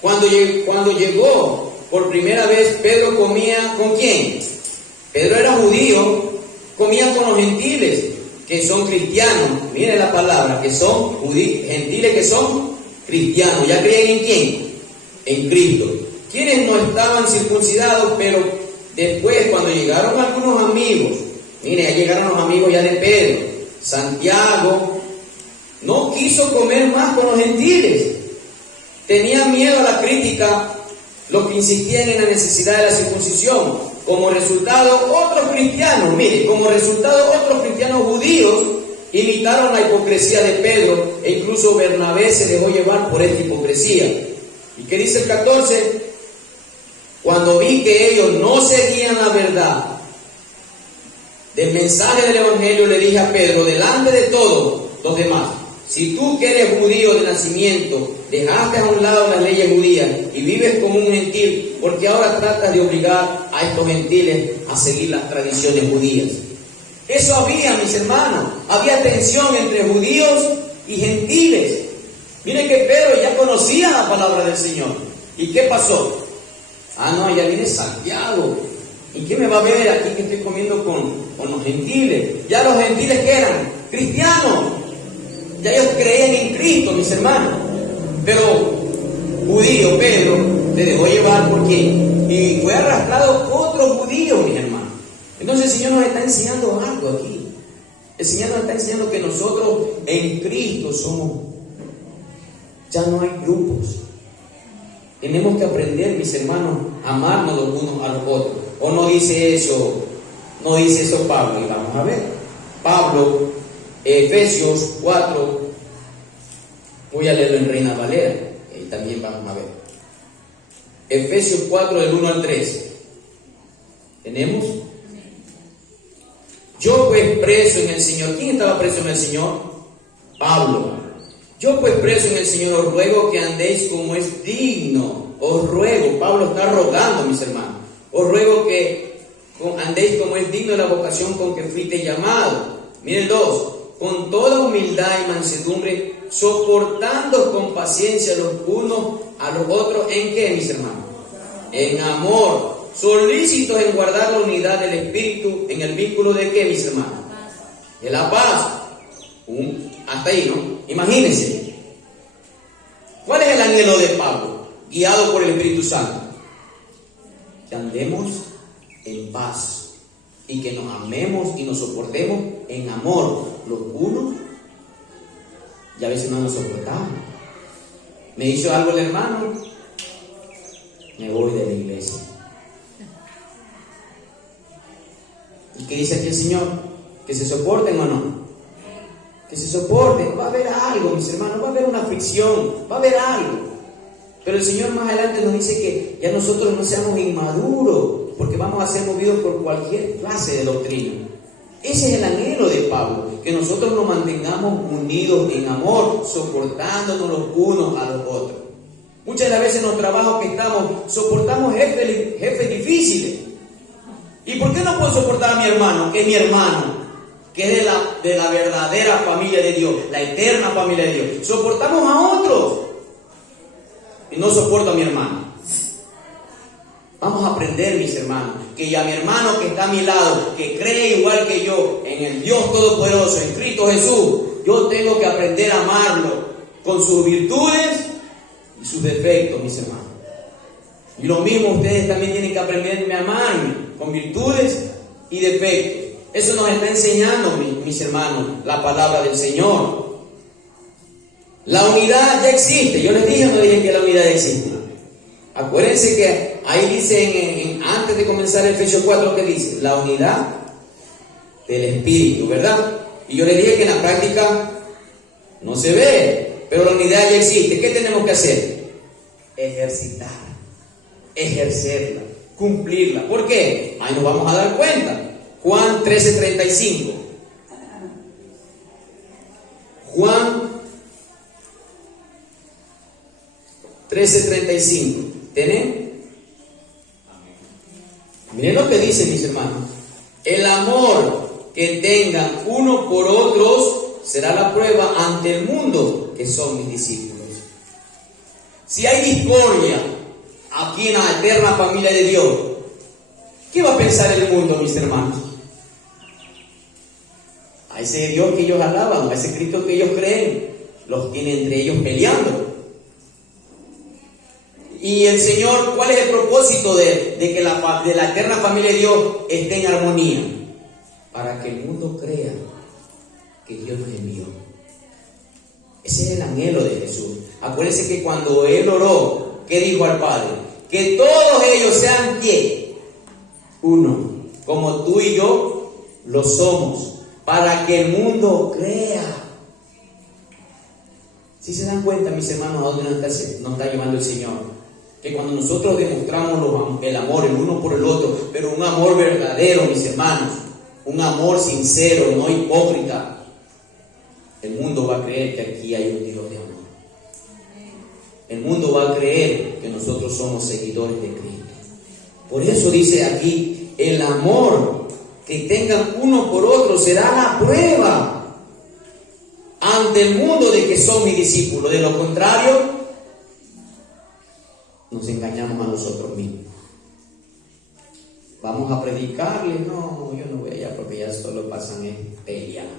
Cuando llegó por primera vez, Pedro comía ¿con quién? Pedro era judío, comía con los gentiles, que son cristianos. Miren la palabra, que son gentiles, que son cristianos. ¿Ya creen en quién? En Cristo. Quienes no estaban circuncidados, pero después, cuando llegaron algunos amigos, miren, ya llegaron los amigos ya de Pedro, Santiago no quiso comer más con los gentiles. Tenía miedo a la crítica, los que insistían en la necesidad de la circuncisión. Como resultado, otros cristianos, mire, como resultado, otros cristianos judíos imitaron la hipocresía de Pedro, e incluso Bernabé se dejó llevar por esta hipocresía. ¿Y qué dice el 14? Cuando vi que ellos no seguían la verdad del mensaje del Evangelio, le dije a Pedro, delante de todos los demás, si tú que eres judío de nacimiento, dejaste a un lado las leyes judías y vives como un gentil, porque ahora tratas de obligar a estos gentiles a seguir las tradiciones judías. Eso había, mis hermanos, había tensión entre judíos y gentiles. Miren que Pedro ya conocía la palabra del Señor. ¿Y qué pasó? No, ya viene Santiago. ¿Y qué me va a ver aquí que estoy comiendo con los gentiles? Ya los gentiles que eran cristianos. Ya ellos creían en Cristo, mis hermanos. Pero judío, Pedro, se dejó llevar por quién. Y fue arrastrado otro judío, mis hermanos. Entonces el Señor nos está enseñando algo aquí. El Señor nos está enseñando que nosotros en Cristo somos. Ya no hay grupos. Tenemos que aprender, mis hermanos, a amarnos los unos a los otros. ¿O no dice eso? No dice eso Pablo. Y vamos a ver. Pablo, Efesios 4. Voy a leerlo en Reina Valera. Y también vamos a ver. Efesios 4, del 1 al 3. ¿Tenemos? Yo pues preso en el Señor. ¿Quién estaba preso en el Señor? Pablo. Yo pues preso en el Señor os ruego que andéis como es digno. Os ruego, Pablo está rogando, mis hermanos. Os ruego que andéis como es digno de la vocación con que fuiste llamado. Miren 2. Con toda humildad y mansedumbre, soportando con paciencia los unos a los otros. ¿En qué, mis hermanos? En amor. Solícitos en guardar la unidad del Espíritu. ¿En el vínculo de qué, mis hermanos? De la paz. Hasta ahí, ¿no? Imagínense. ¿Cuál es el anhelo de Pablo? Guiado por el Espíritu Santo. Que andemos en paz y que nos amemos y nos soportemos en amor los unos. Y a veces no nos soportamos. Me hizo algo el hermano, me voy de la iglesia. ¿Y qué dice aquí el Señor? Que se soporten o no. Que se soporten. Va a haber algo, mis hermanos, va a haber una fricción, va a haber algo. Pero el Señor más adelante nos dice que ya nosotros no seamos inmaduros, porque vamos a ser movidos por cualquier clase de doctrina. Ese es el anhelo de Pablo, que nosotros nos mantengamos unidos en amor, soportándonos los unos a los otros. Muchas de las veces en los trabajos que estamos, soportamos jefes difíciles. ¿Y por qué no puedo soportar a mi hermano, que es mi hermano, que es de la verdadera familia de Dios, la eterna familia de Dios? Soportamos a otros y no soporto a mi hermano. Vamos a aprender, mis hermanos, que a mi hermano que está a mi lado, que cree igual que yo en el Dios Todopoderoso, en Cristo Jesús, yo tengo que aprender a amarlo con sus virtudes y sus defectos, mis hermanos. Y lo mismo ustedes también tienen que aprenderme a amarme con virtudes y defectos. Eso nos está enseñando, mis hermanos, la palabra del Señor. La unidad ya existe. Yo les dije o no dije que la unidad existe. Acuérdense que ahí dice, antes de comenzar Efesios 4, que dice, la unidad del Espíritu, ¿verdad? Y yo les dije que en la práctica no se ve, pero la unidad ya existe. ¿Qué tenemos que hacer? Ejercitar, ejercerla, cumplirla. ¿Por qué? Ahí nos vamos a dar cuenta. Juan 13:35. Juan 13:35. ¿Tienen? Miren lo que dice, mis hermanos. El amor que tengan uno por otros será la prueba ante el mundo que son mis discípulos. Si hay discordia aquí en la eterna familia de Dios, ¿qué va a pensar el mundo, mis hermanos? A ese Dios que ellos alaban, a ese Cristo que ellos creen, los tiene entre ellos peleando. Y el Señor, ¿cuál es el propósito de que la eterna familia de Dios esté en armonía? Para que el mundo crea que Dios nos envió. Ese es el anhelo de Jesús. Acuérdense que cuando Él oró, ¿qué dijo al Padre? Que todos ellos sean ¿qué? Uno, como tú y yo lo somos, para que el mundo crea. Si se dan cuenta, mis hermanos, a dónde nos está llevando el Señor. Que cuando nosotros demostramos el amor el uno por el otro, pero un amor verdadero, mis hermanos, un amor sincero, no hipócrita, el mundo va a creer que aquí hay un Dios de amor. El mundo va a creer que nosotros somos seguidores de Cristo. Por eso dice aquí, el amor que tengan uno por otro será la prueba ante el mundo de que son mis discípulos. De lo contrario, nos engañamos a nosotros mismos. Vamos a predicarle, no, yo no voy allá porque ya solo pasan peleando.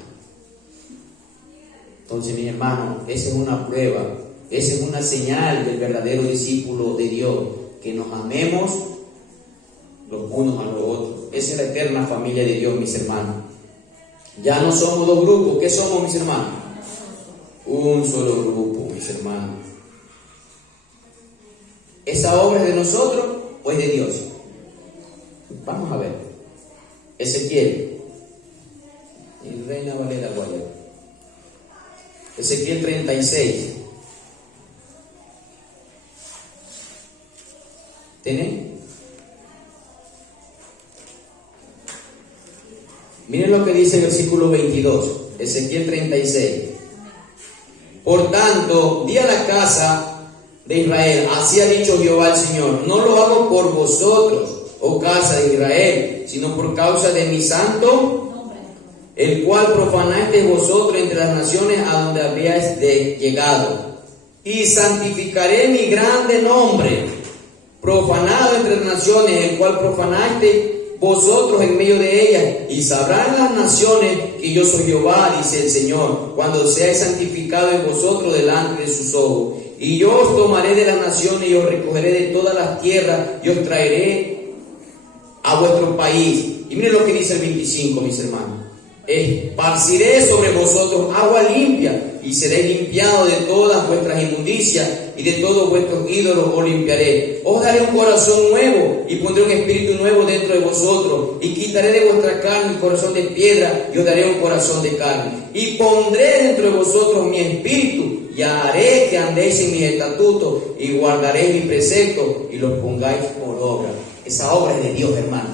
Entonces, mi hermano, esa es una prueba, esa es una señal del verdadero discípulo de Dios, que nos amemos los unos a los otros. Esa es la eterna familia de Dios, mis hermanos. Ya no somos dos grupos. ¿Qué somos, mis hermanos? Un solo grupo, mis hermanos. ¿Esa obra es de nosotros o es de Dios? Vamos a ver. Ezequiel. Y Reina Valera Guayana. Ezequiel 36. ¿Tienen? Miren lo que dice el versículo 22. Ezequiel 36. Por tanto, di a la casa de Israel, así ha dicho Jehová el Señor, no lo hago por vosotros, oh casa de Israel, sino por causa de mi santo, el cual profanasteis vosotros entre las naciones a donde habíais llegado. Y santificaré mi grande nombre, profanado entre las naciones, el cual profanasteis vosotros en medio de ellas, y sabrán las naciones que yo soy Jehová, dice el Señor, cuando seáis santificados en vosotros delante de sus ojos. Y yo os tomaré de las naciones y os recogeré de todas las tierras y os traeré a vuestro país. Y miren lo que dice el 25, mis hermanos. Esparciré sobre vosotros agua limpia y seréis limpiados de todas vuestras inmundicias y de todos vuestros ídolos os limpiaré. Os daré un corazón nuevo y pondré un espíritu nuevo dentro de vosotros y quitaré de vuestra carne el corazón de piedra y os daré un corazón de carne. Y pondré dentro de vosotros mi espíritu y haré que andéis en mis estatutos y guardaréis mis preceptos y los pongáis por obra. Esa obra es de Dios, hermano.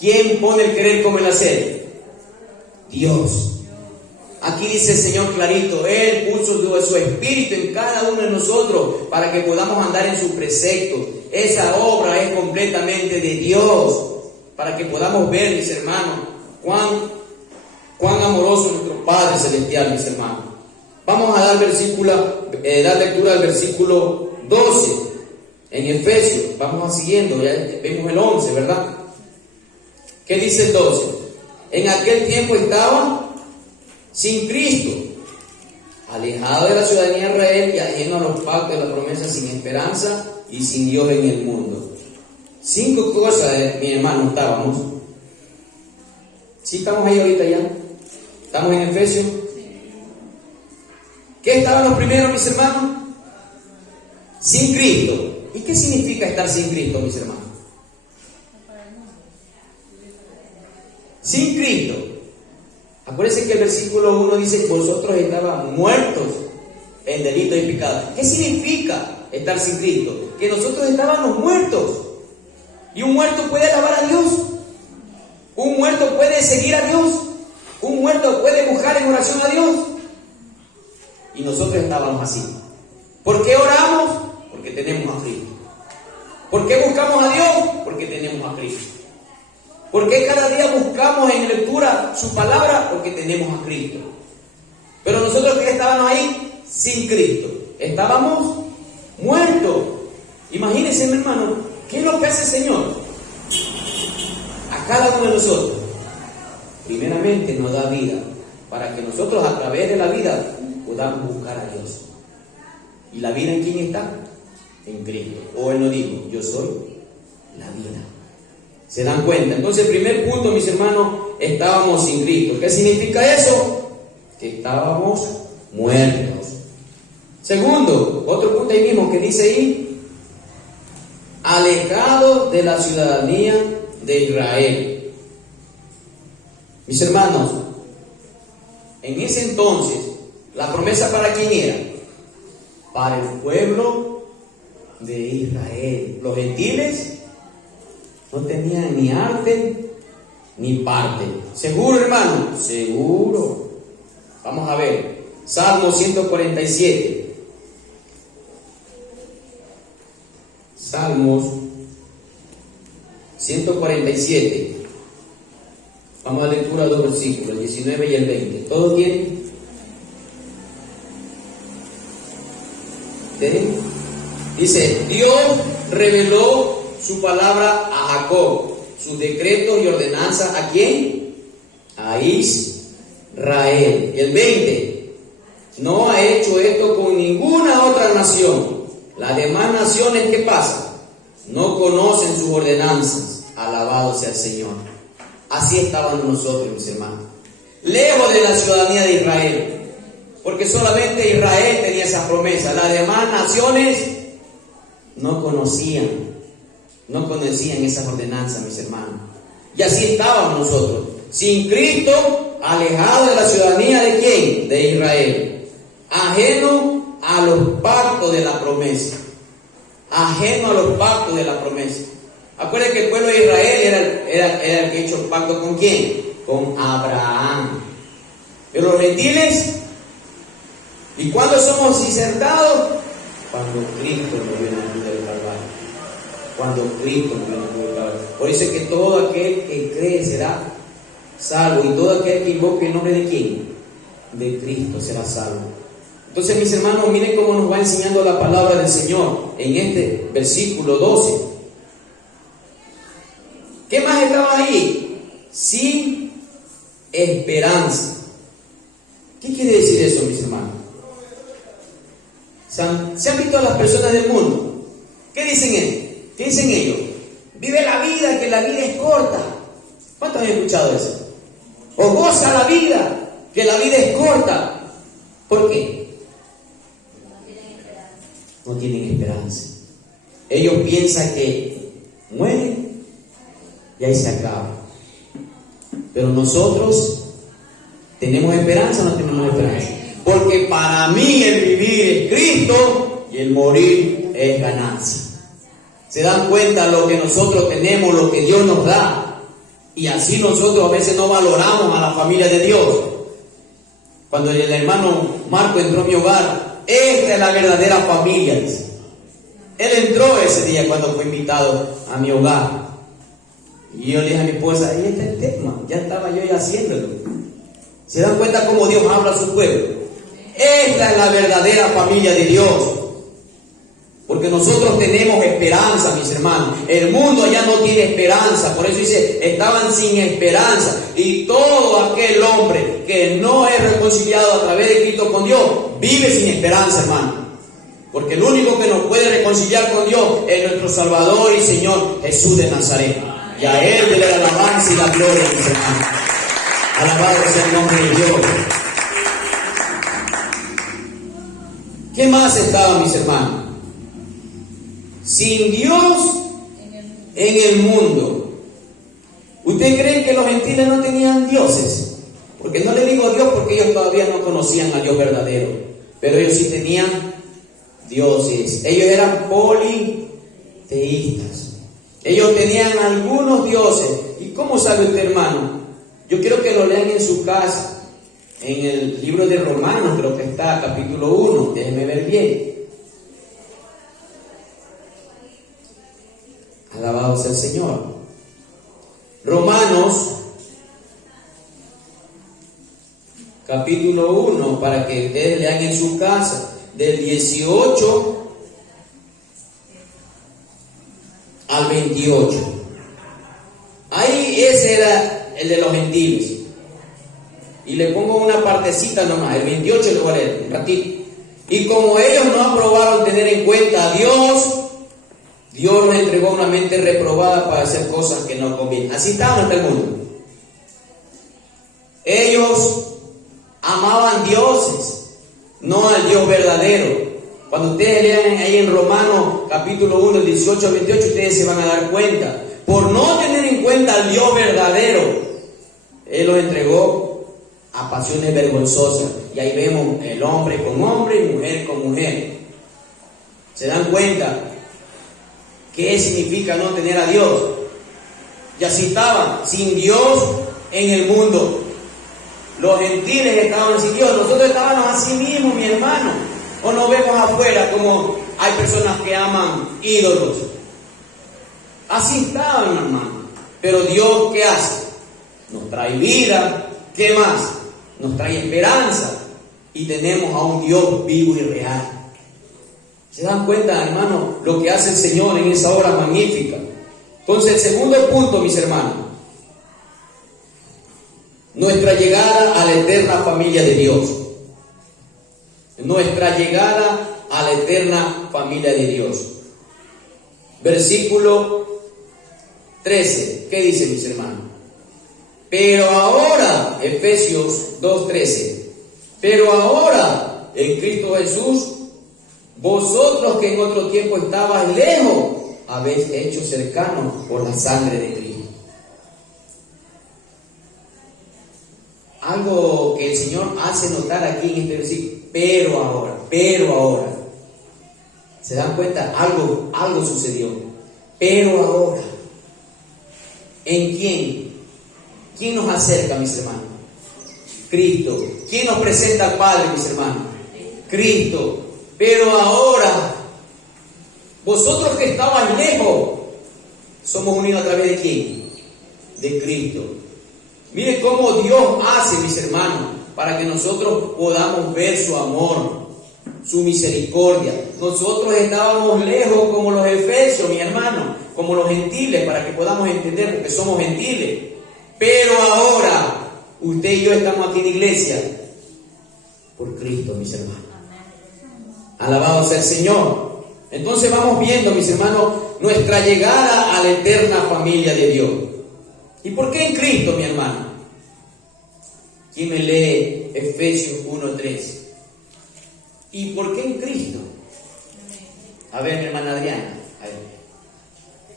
¿Quién pone el querer como el hacer? Dios. Aquí dice el Señor clarito, Él puso su espíritu en cada uno de nosotros para que podamos andar en sus preceptos. Esa obra es completamente de Dios, para que podamos ver, mis hermanos, cuán amoroso es nuestro Padre Celestial, mis hermanos. Vamos a dar lectura al versículo 12 en Efesios. Vamos a siguiendo, ya vemos el 11, ¿verdad? ¿Qué dice el 12? En aquel tiempo estaban sin Cristo, alejados de la ciudadanía de Israel y ajenos a los pactos de la promesa, sin esperanza y sin Dios en el mundo. 5 cosas, mi hermano, estábamos. ¿Sí estamos ahí ahorita ya? ¿Estamos en Efesios? ¿Qué estaban los primeros, mis hermanos? Sin Cristo. ¿Y qué significa estar sin Cristo, mis hermanos? Sin Cristo. Acuérdense que el versículo 1 dice: vosotros estaban muertos en delitos y pecados. ¿Qué significa estar sin Cristo? Que nosotros estábamos muertos. Y un muerto puede alabar a Dios. Un muerto puede seguir a Dios. Un muerto puede buscar en oración a Dios. Y nosotros estábamos así. ¿Por qué oramos? Porque tenemos a Cristo. ¿Por qué buscamos a Dios? Porque tenemos a Cristo. ¿Por qué cada día buscamos en lectura su palabra? Porque tenemos a Cristo. Pero nosotros que estábamos ahí sin Cristo, estábamos muertos. Imagínense, mi hermano, ¿qué es lo que hace el Señor a cada uno de nosotros? Primeramente nos da vida, para que nosotros a través de la vida podamos buscar a Dios. ¿Y la vida en quién está? En Cristo. O Él nos dijo: yo soy la vida. ¿Se dan cuenta? Entonces, el primer punto, mis hermanos, estábamos sin Cristo. ¿Qué significa eso? Que estábamos muertos. Segundo, otro punto ahí mismo que dice ahí: alejado de la ciudadanía de Israel. Mis hermanos, en ese entonces, ¿la promesa para quién era? Para el pueblo de Israel. Los gentiles no tenían ni arte ni parte. ¿Seguro, hermano? Seguro. Vamos a ver. Salmo 147. Salmos 147. Vamos a lectura dos versículos, el 19 y el 20. ¿Todos tienen? Dice: Dios reveló su palabra a Jacob, sus decretos y ordenanzas ¿a quién? A Israel. Y el 20: no ha hecho esto con ninguna otra nación. Las demás naciones, ¿qué pasa? No conocen sus ordenanzas. Alabado sea el Señor. Así estábamos nosotros, mis hermanos, lejos de la ciudadanía de Israel, porque solamente Israel tenía esa promesa. Las demás naciones no conocían esas ordenanzas, mis hermanos. Y así estábamos nosotros, sin Cristo, alejados de la ciudadanía ¿de quién? De Israel, ajeno a los pactos de la promesa. Ajeno a los pactos de la promesa. Acuérdense que el pueblo de Israel era el que hizo el pacto ¿con quién? Con Abraham. Pero los gentiles, ¿y cuándo somos insertados? Cuando Cristo murió en la cruz del Calvario. Cuando Cristo murió en la cruz del Calvario. Por eso es que todo aquel que cree será salvo, y todo aquel que invoque el nombre ¿de quién? De Cristo será salvo. Entonces, mis hermanos, miren cómo nos va enseñando la palabra del Señor en este versículo 12. ¿Qué más estaba ahí? Sin esperanza. ¿Qué quiere decir eso, mis hermanos? ¿Se han visto a las personas del mundo? ¿Qué dicen ellos? ¿Qué dicen ellos? Vive la vida, que la vida es corta. ¿Cuántos han escuchado eso? O goza la vida, que la vida es corta. ¿Por qué? No tienen esperanza. Ellos piensan que mueren y ahí se acaba. Pero nosotros tenemos esperanza o no tenemos esperanza. Porque para mí el vivir es Cristo y el morir es ganancia. ¿Se dan cuenta lo que nosotros tenemos, lo que Dios nos da? Y así nosotros a veces no valoramos a la familia de Dios. Cuando el hermano Marco entró a mi hogar, esta es la verdadera familia, dice. Él entró ese día cuando fue invitado a mi hogar. Y yo le dije a mi esposa: ahí está el tema, ya estaba yo ya haciéndolo. ¿Se dan cuenta cómo Dios habla a su pueblo? Esta es la verdadera familia de Dios. Porque nosotros tenemos esperanza, mis hermanos. El mundo ya no tiene esperanza. Por eso dice, estaban sin esperanza. Y todo aquel hombre que no es reconciliado a través de Cristo con Dios, vive sin esperanza, hermano. Porque el único que nos puede reconciliar con Dios es nuestro Salvador y Señor Jesús de Nazaret. Y a Él debe la alabanza y la gloria, mis hermanos. Alabado sea el nombre de Dios. ¿Qué más estaba, mis hermanos? Sin Dios en el mundo. ¿Usted cree que los gentiles no tenían dioses? Porque no le digo Dios porque ellos todavía no conocían al Dios verdadero, pero ellos sí tenían dioses. Ellos eran politeístas. Ellos tenían algunos dioses. ¿Y cómo sabe usted, hermano? Yo quiero que lo lean en su casa. En el libro de Romanos, creo que está, capítulo 1. Déjenme ver bien. Alabado sea el Señor. Romanos, capítulo 1, para que ustedes lean en su casa, del 18 al 28. Ahí ese era el de los gentiles. Y le pongo una partecita nomás, el 28 lo voy a leer, un ratito. Y como ellos no aprobaron tener en cuenta a Dios, Dios les entregó una mente reprobada para hacer cosas que no convienen. Así estaba en el mundo. Ellos amaban dioses, no al Dios verdadero. Cuando ustedes lean ahí en Romanos capítulo 1, 18 al 28, ustedes se van a dar cuenta. Por no tener en cuenta al Dios verdadero, Él los entregó a pasiones vergonzosas. Y ahí vemos el hombre con hombre y mujer con mujer. ¿Se dan cuenta qué significa no tener a Dios? Y así estaban, sin Dios en el mundo. Los gentiles estaban sin Dios. Nosotros estábamos así mismos, mi hermano. O nos vemos afuera como hay personas que aman ídolos. Así estaban, hermano. Pero Dios, ¿qué hace? Nos trae vida. ¿Qué más? Nos trae esperanza. Y tenemos a un Dios vivo y real. ¿Se dan cuenta, hermano, lo que hace el Señor en esa obra magnífica? Entonces, el segundo punto, mis hermanos. Nuestra llegada a la eterna familia de Dios. Nuestra llegada a la eterna familia de Dios. Versículo 13. ¿Qué dice, mis hermanos? Pero ahora, Efesios 2:13. Pero ahora, en Cristo Jesús, vosotros que en otro tiempo estabais lejos, habéis hecho cercanos por la sangre de Cristo. Algo que el Señor hace notar aquí en este versículo. Pero ahora. ¿Se dan cuenta? Algo sucedió. Pero ahora. ¿En quién? ¿Quién nos acerca, mis hermanos? Cristo. ¿Quién nos presenta al Padre, mis hermanos? Cristo. Pero ahora, vosotros que estabais lejos, somos unidos a través de quién? De Cristo. Mire cómo Dios hace, mis hermanos, para que nosotros podamos ver su amor, su misericordia. Nosotros estábamos lejos como los efesios, mi hermano, como los gentiles, para que podamos entender, porque somos gentiles. Pero ahora, usted y yo estamos aquí en la iglesia por Cristo, mis hermanos. Alabado sea el Señor. Entonces vamos viendo, mis hermanos, nuestra llegada a la eterna familia de Dios. ¿Y por qué en Cristo, mi hermano? ¿Quién me lee Efesios 1:3? ¿Y por qué en Cristo? A ver, mi hermana Adriana. A ver.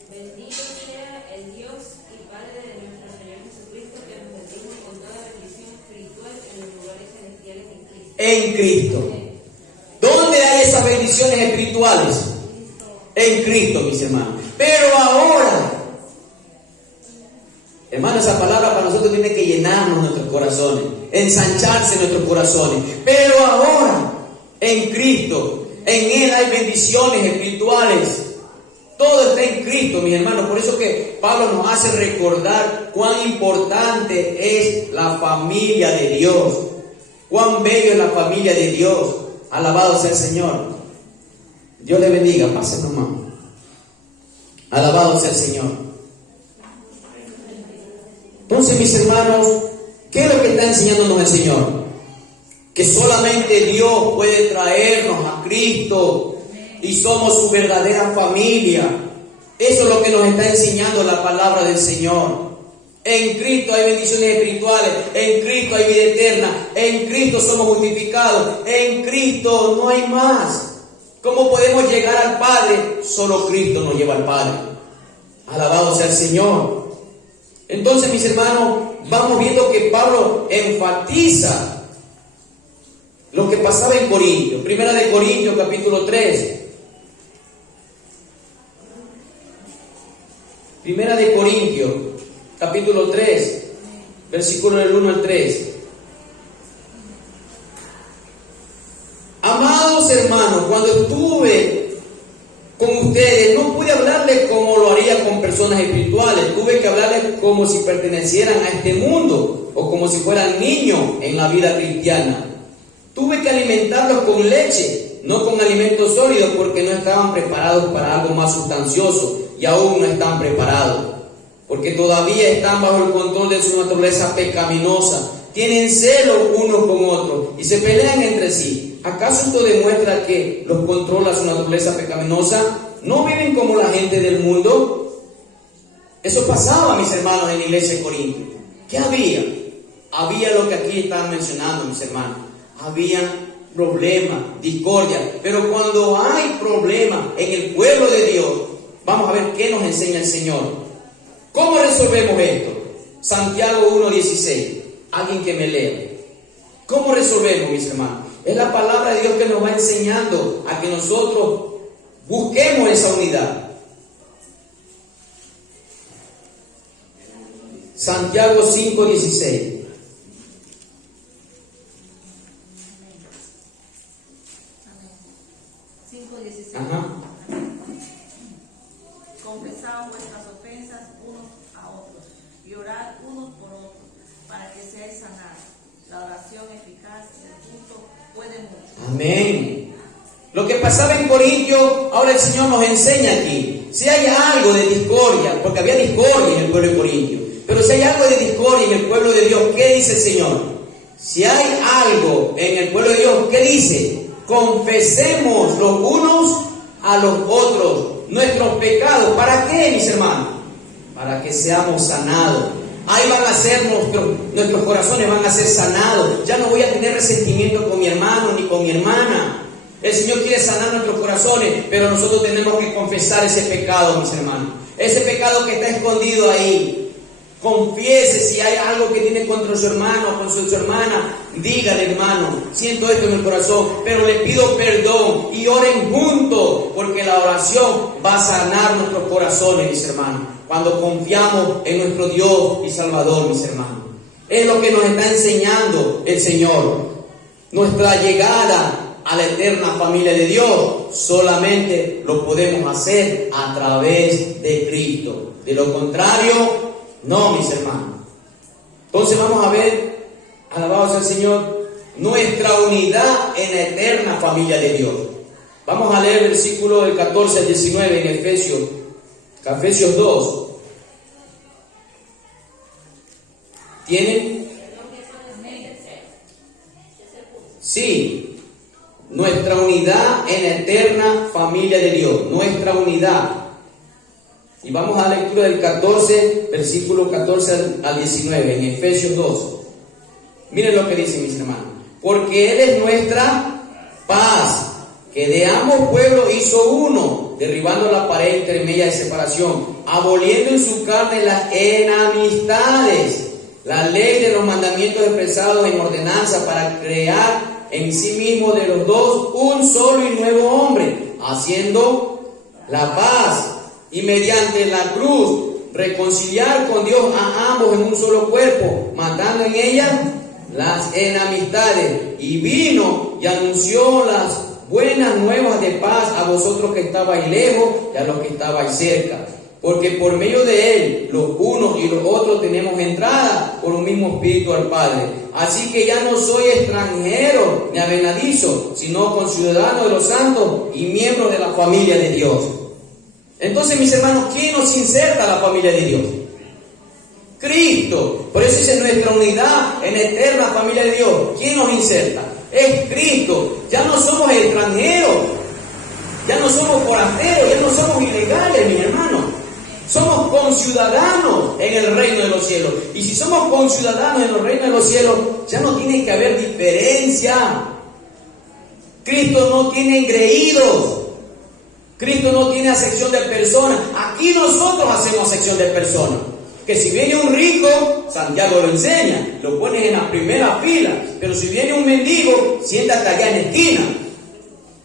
Bendito sea el Dios y Padre de nuestro Señor Jesucristo, que nos bendijo con toda bendición espiritual en los lugares celestiales en Cristo. En Cristo. ¿Dónde hay esas bendiciones espirituales? En Cristo, mis hermanos. Pero ahora, hermano, esa palabra para nosotros tiene que llenarnos nuestros corazones, ensancharse nuestros corazones. Pero ahora, en Cristo, en Él hay bendiciones espirituales. Todo está en Cristo, mis hermanos. Por eso que Pablo nos hace recordar cuán importante es la familia de Dios. Cuán bello es la familia de Dios. Alabado sea el Señor. Dios le bendiga. Pasen nomás. Alabado sea el Señor. Entonces, mis hermanos, ¿qué es lo que está enseñándonos el Señor? Que solamente Dios puede traernos a Cristo y somos su verdadera familia. Eso es lo que nos está enseñando la palabra del Señor. En Cristo hay bendiciones espirituales, en Cristo hay vida eterna, en Cristo somos justificados, en Cristo no hay más. ¿Cómo podemos llegar al Padre? Solo Cristo nos lleva al Padre. Alabado sea el Señor. Entonces, mis hermanos, vamos viendo que Pablo enfatiza lo que pasaba en Corintios. Primera de Corintios, capítulo 3. Primera de Corintios, capítulo 3, versículo del 1 al 3. Amados hermanos, cuando estuve con ustedes, no pude hablarles como lo haría con personas espirituales. Tuve que hablarles como si pertenecieran a este mundo o como si fueran niños en la vida cristiana. Tuve que alimentarlos con leche, no con alimentos sólidos, porque no estaban preparados para algo más sustancioso y aún no están preparados, porque todavía están bajo el control de su naturaleza pecaminosa. Tienen celos unos con otros y se pelean entre sí. ¿Acaso esto demuestra que los controla su naturaleza pecaminosa? ¿No viven como la gente del mundo? Eso pasaba, mis hermanos, en la iglesia de Corinto. ¿Qué había? Había lo que aquí están mencionando, mis hermanos. Había problemas, discordia. Pero cuando hay problemas en el pueblo de Dios, vamos a ver qué nos enseña el Señor. ¿Cómo resolvemos esto? Santiago 1:16. Alguien que me lea. ¿Cómo resolvemos, mis hermanos? Es la palabra de Dios que nos va enseñando a que nosotros busquemos esa unidad. Santiago 5:16. Ajá. Confesad vuestras ofensas unos a otros y orad unos por otros para que seáis sanados. La oración eficaz y el justo puede mucho. Amén. Lo que pasaba en Corintio, ahora el Señor nos enseña aquí. Si hay algo de discordia, porque había discordia en el pueblo de Corintio, pero si hay algo de discordia en el pueblo de Dios, ¿qué dice el Señor? Si hay algo en el pueblo de Dios, ¿qué dice? Confesemos los unos a los otros nuestros pecados. ¿Para qué, mis hermanos? Para que seamos sanados. Ahí van a ser nuestros corazones van a ser sanados. Ya no voy a tener resentimiento con mi hermano ni con mi hermana. El Señor quiere sanar nuestros corazones, pero nosotros tenemos que confesar ese pecado, mis hermanos. Ese pecado que está escondido ahí. Confiese si hay algo que tiene contra su hermano o con su hermana. Dígale, hermano, siento esto en el corazón, pero le pido perdón y oren juntos, porque la oración va a sanar nuestros corazones, mis hermanos, cuando confiamos en nuestro Dios y Salvador, mis hermanos. Es lo que nos está enseñando el Señor. Nuestra llegada a la eterna familia de Dios solamente lo podemos hacer a través de Cristo. De lo contrario, no, mis hermanos. Entonces vamos a ver, alabado sea el Señor, nuestra unidad en la eterna familia de Dios. Vamos a leer el versículo del 14 al 19 en Efesios 2. ¿Tienen? Sí, nuestra unidad en la eterna familia de Dios, nuestra unidad. Y vamos a la lectura del 14, versículo 14 al 19, en Efesios 2. Miren lo que dice, mis hermanos. Porque Él es nuestra paz, que de ambos pueblos hizo uno, derribando la pared intermedia de separación, aboliendo en su carne las enemistades, la ley de los mandamientos expresados en ordenanza, para crear en sí mismo de los dos un solo y nuevo hombre, haciendo la paz, y mediante la cruz reconciliar con Dios a ambos en un solo cuerpo, matando en ella las enemistades. Y vino y anunció las buenas nuevas de paz a vosotros que estabais lejos y a los que estabais cerca, porque por medio de Él los unos y los otros tenemos entrada por un mismo espíritu al Padre. Así que ya no soy extranjero ni avenadizo, sino conciudadano de los santos y miembro de la familia de Dios. Entonces, mis hermanos, ¿quién nos inserta a la familia de Dios? Cristo. Por eso es nuestra unidad en la eterna familia de Dios. ¿Quién nos inserta? Es Cristo. Ya no somos extranjeros, ya no somos forasteros, ya no somos ilegales, mis hermanos. Somos conciudadanos en el reino de los cielos. Y si somos conciudadanos en el reino de los cielos, ya no tiene que haber diferencia. Cristo no tiene engreídos. Cristo no tiene acepción de personas. Aquí nosotros hacemos acepción de personas. Que si viene un rico, Santiago lo enseña, lo pones en la primera fila. Pero si viene un mendigo, siéntate allá en la esquina.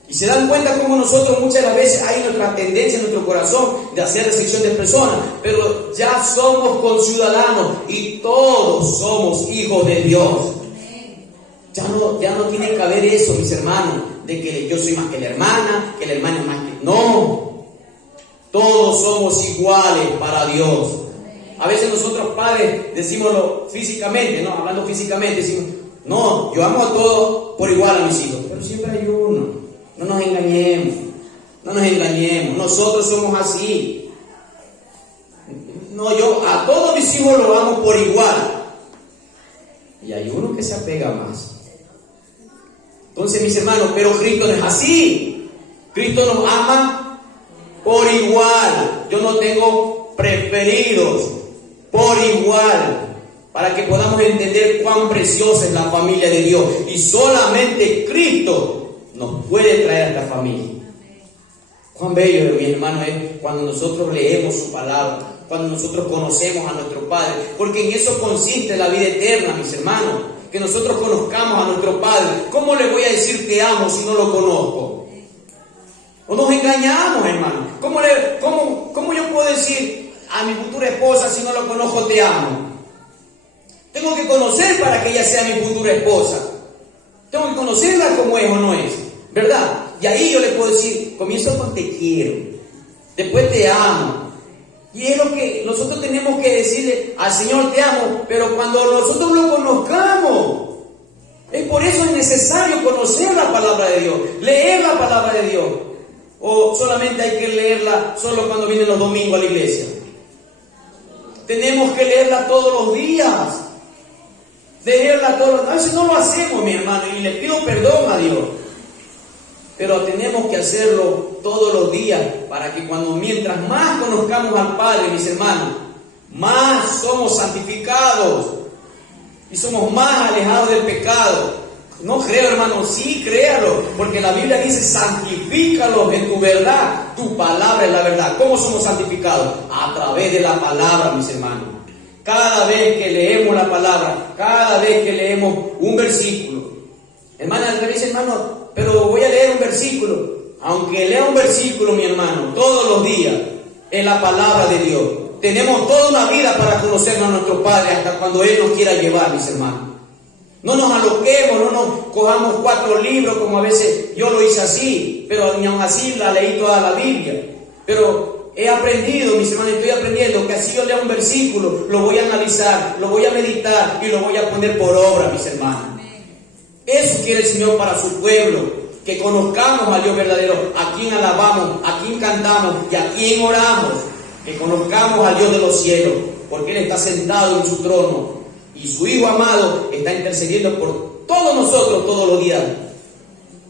Y se dan cuenta cómo nosotros muchas de las veces hay nuestra tendencia en nuestro corazón de hacer acepción de personas. Pero ya somos conciudadanos y todos somos hijos de Dios. Ya no tiene que haber eso, mis hermanos, de que yo soy más que la hermana es más que... No, todos somos iguales para Dios. A veces nosotros padres decimoslo físicamente, ¿no? Hablando físicamente, decimos, no, yo amo a todos por igual a mis hijos, pero siempre hay uno. No nos engañemos, nosotros somos así. No, yo a todos mis hijos los amo por igual. Y hay uno que se apega más. Entonces, mis hermanos, pero Cristo no es así. Cristo nos ama por igual. Yo no tengo preferidos, por igual. Para que podamos entender cuán preciosa es la familia de Dios. Y solamente Cristo nos puede traer a esta familia. Cuán bello, mi hermano, es cuando nosotros leemos su palabra, cuando nosotros conocemos a nuestro Padre, porque en eso consiste la vida eterna, mis hermanos, que nosotros conozcamos a nuestro Padre. ¿Cómo le voy a decir te amo si no lo conozco? O nos engañamos, hermano. ¿Cómo yo puedo decir a mi futura esposa si no lo conozco te amo? Tengo que conocer para que ella sea mi futura esposa. Tengo que conocerla como es o no es, ¿verdad? Y ahí yo le puedo decir, comienzo con te quiero, después te amo. Y es lo que nosotros tenemos que decirle al Señor te amo, pero cuando nosotros lo conozcamos. Es por eso es necesario conocer la palabra de Dios, leer la palabra de Dios. O solamente hay que leerla solo cuando vienen los domingos a la iglesia. Tenemos que leerla todos los días. Leerla todos los días. A veces no lo hacemos, mi hermano, y le pido perdón a Dios. Pero tenemos que hacerlo todos los días para que mientras más conozcamos al Padre, mis hermanos, más somos santificados y somos más alejados del pecado. No creo, hermano, sí, créalo, porque la Biblia dice, santifícalos en tu verdad, tu palabra es la verdad. ¿Cómo somos santificados? A través de la palabra, mis hermanos. Cada vez que leemos la palabra, cada vez que leemos un versículo, hermana, me dice, hermano, pero voy a leer un versículo. Aunque lea un versículo, mi hermano, todos los días, es la palabra de Dios. Tenemos toda una vida para conocernos a nuestro Padre hasta cuando Él nos quiera llevar, mis hermanos. No nos aloquemos, no nos cojamos 4 libros como a veces yo lo hice así, pero ni aun así la leí toda la Biblia. Pero he aprendido, mis hermanos, estoy aprendiendo que así yo lea un versículo, lo voy a analizar, lo voy a meditar y lo voy a poner por obra, mis hermanos. Eso quiere el Señor para su pueblo, que conozcamos al Dios verdadero, a quien alabamos, a quien cantamos y a quien oramos, que conozcamos al Dios de los cielos, porque Él está sentado en su trono. Y su Hijo amado está intercediendo por todos nosotros todos los días.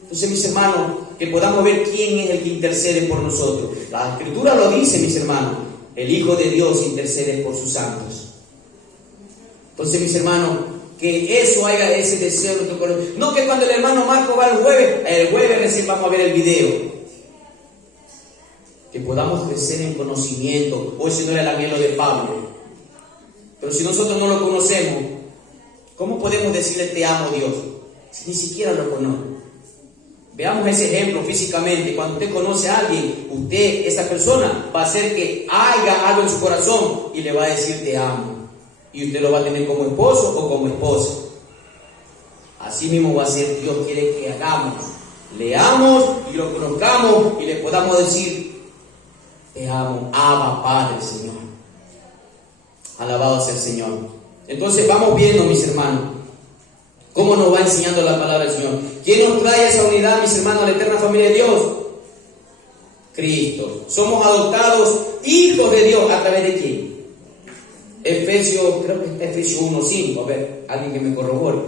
Entonces, mis hermanos, que podamos ver quién es el que intercede por nosotros. La Escritura lo dice, mis hermanos. El Hijo de Dios intercede por sus santos. Entonces, mis hermanos, que eso haga ese deseo en nuestro corazón. No que cuando el hermano Marco va el jueves recién vamos a ver el video. Que podamos crecer en conocimiento. Hoy ese no era el anhelo de Pablo. Pero si nosotros no lo conocemos, ¿cómo podemos decirle te amo, Dios? Si ni siquiera lo conozco. Veamos ese ejemplo físicamente. Cuando usted conoce a alguien, esa persona, va a hacer que haya algo en su corazón y le va a decir te amo. Y usted lo va a tener como esposo o como esposa. Así mismo va a ser, Dios quiere que hagamos. Leamos y lo conozcamos y le podamos decir te amo, Abba Padre, Señor. Alabado sea el Señor. Entonces vamos viendo, mis hermanos, cómo nos va enseñando la palabra del Señor. ¿Quién nos trae esa unidad, mis hermanos, a la eterna familia de Dios? Cristo. Somos adoptados hijos de Dios. ¿A través de quién? Efesios 1:5. A ver, alguien que me corrobore.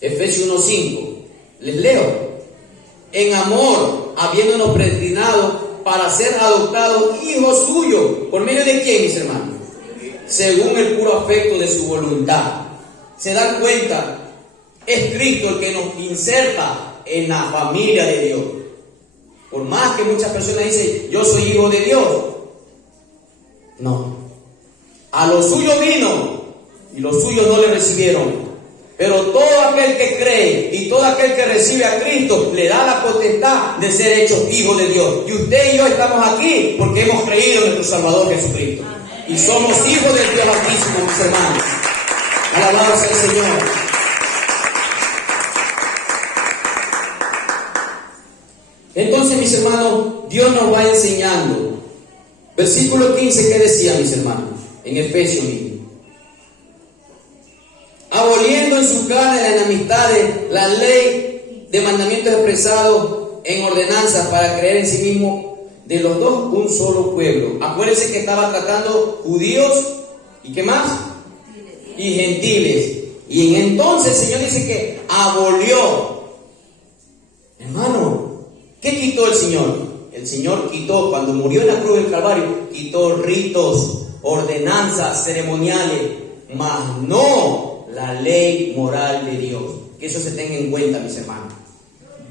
Efesios 1:5. Les leo. En amor, habiéndonos predestinado para ser adoptados hijos suyos. ¿Por medio de quién, mis hermanos? Según el puro afecto de su voluntad. ¿Se dan cuenta? Es Cristo el que nos inserta en la familia de Dios. Por más que muchas personas dicen, yo soy hijo de Dios. No. A los suyos vino y los suyos no le recibieron. Pero todo aquel que cree y todo aquel que recibe a Cristo le da la potestad de ser hechos hijos de Dios. Y usted y yo estamos aquí porque hemos creído en nuestro Salvador Jesucristo. Y somos hijos del Dios Altísimo, mis hermanos. Alabado sea el Señor. Entonces, mis hermanos, Dios nos va enseñando. Versículo 15, ¿qué decía, mis hermanos? En Efesios mismo. Aboliendo en su carne las enemistades, la ley de mandamientos expresados en ordenanzas para creer en sí mismo, de los dos un solo pueblo. Acuérdense que estaba tratando judíos y ¿qué más? Y gentiles. Y entonces el Señor dice que abolió. Hermano, ¿qué quitó el Señor? El Señor quitó, cuando murió en la cruz del Calvario, quitó ritos, ordenanzas ceremoniales, mas no la ley moral de Dios. Que eso se tenga en cuenta, mis hermanos.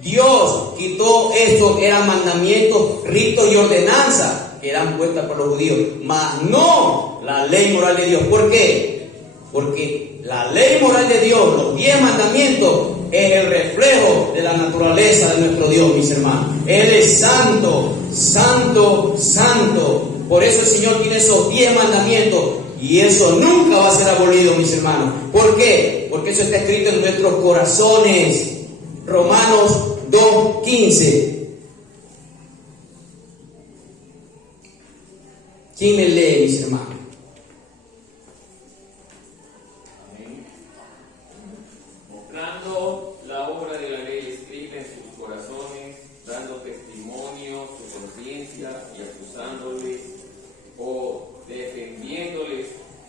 Dios quitó esto, eran mandamientos, ritos y ordenanzas que eran puestas por los judíos, mas no la ley moral de Dios. ¿Por qué? Porque la ley moral de Dios, los 10 mandamientos, es el reflejo de la naturaleza de nuestro Dios, mis hermanos. Él es santo, santo, santo. Por eso el Señor tiene esos 10 mandamientos. Y eso nunca va a ser abolido, mis hermanos. ¿Por qué? Porque eso está escrito en nuestros corazones. Romanos 2:15. ¿Quién me lee, mis hermanos? Mostrando la obra de la ley escrita en sus corazones, dando testimonio su conciencia y acusándoles o defendiéndoles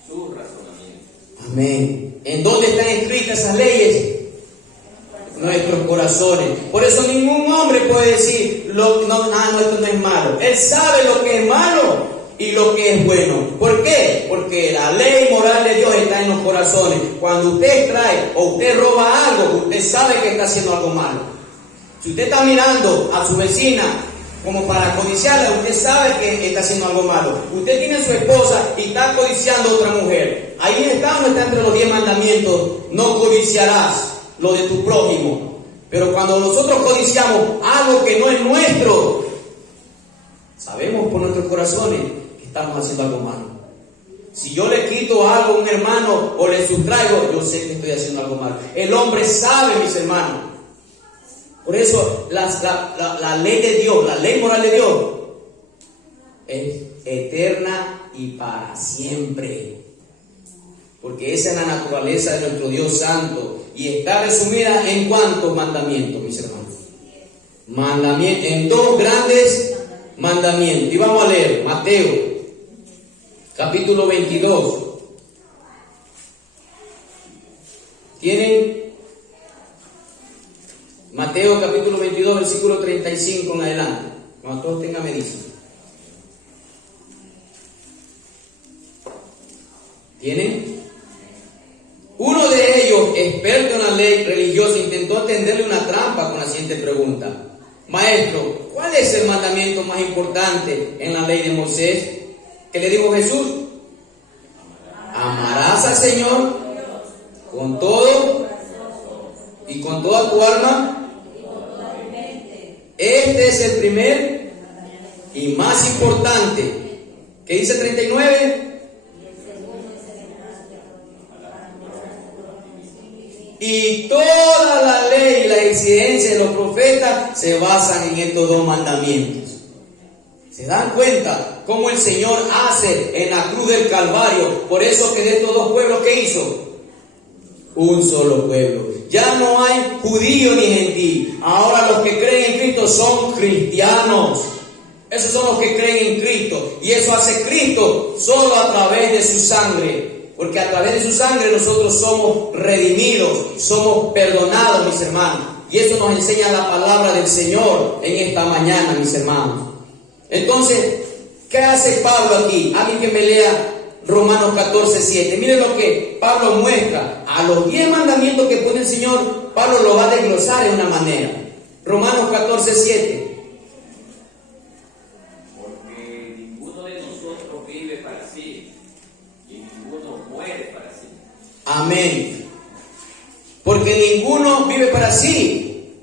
sus razonamientos. Amén. ¿En dónde están escritas esas leyes? Nuestros corazones. Por eso ningún hombre puede decir, no, esto no es malo. Él sabe lo que es malo y lo que es bueno. ¿Por qué? Porque la ley moral de Dios está en los corazones. Cuando usted trae o usted roba algo, usted sabe que está haciendo algo malo. Si usted está mirando a su vecina como para codiciarla, usted sabe que está haciendo algo malo. Usted tiene a su esposa y está codiciando a otra mujer. Ahí está, no está entre los 10 mandamientos. No codiciarás lo de tu prójimo. Pero cuando nosotros codiciamos algo que no es nuestro, sabemos por nuestros corazones que estamos haciendo algo malo. Si yo le quito algo a un hermano o le sustraigo, yo sé que estoy haciendo algo malo. El hombre sabe, mis hermanos. Por eso la ley de Dios, la ley moral de Dios, es eterna y para siempre. Porque esa es la naturaleza de nuestro Dios Santo. Y está resumida en ¿cuántos mandamientos, mis hermanos? En 2 grandes mandamientos. Y vamos a leer Mateo, capítulo 22. ¿Tienen? Mateo, capítulo 22, versículo 35 en adelante. Cuando todos tengan, me dicen. ¿Tienen? Uno de ellos, experto en la ley religiosa, intentó tenderle una trampa con la siguiente pregunta: Maestro, ¿cuál es el mandamiento más importante en la ley de Moisés? ¿Qué le dijo Jesús? Amarás al Señor con todo y con toda tu alma. Este es el primer y más importante. ¿Qué dice 39? Y toda la ley y la exigencia de los profetas se basan en estos 2 mandamientos. ¿Se dan cuenta cómo el Señor hace en la cruz del Calvario? Por eso que de estos 2 pueblos, ¿qué hizo? Un solo pueblo. Ya no hay judío ni gentil. Ahora los que creen en Cristo son cristianos. Esos son los que creen en Cristo. Y eso hace Cristo solo a través de su sangre. Porque a través de su sangre nosotros somos redimidos, somos perdonados, mis hermanos. Y eso nos enseña la palabra del Señor en esta mañana, mis hermanos. Entonces, ¿qué hace Pablo aquí? Alguien que me lea Romanos 14:7. Miren lo que Pablo muestra. A los 10 mandamientos que pone el Señor, Pablo lo va a desglosar de una manera. Romanos 14:7. Porque ninguno de nosotros vive para sí, y ninguno muere para sí. Amén. Porque ninguno vive para sí,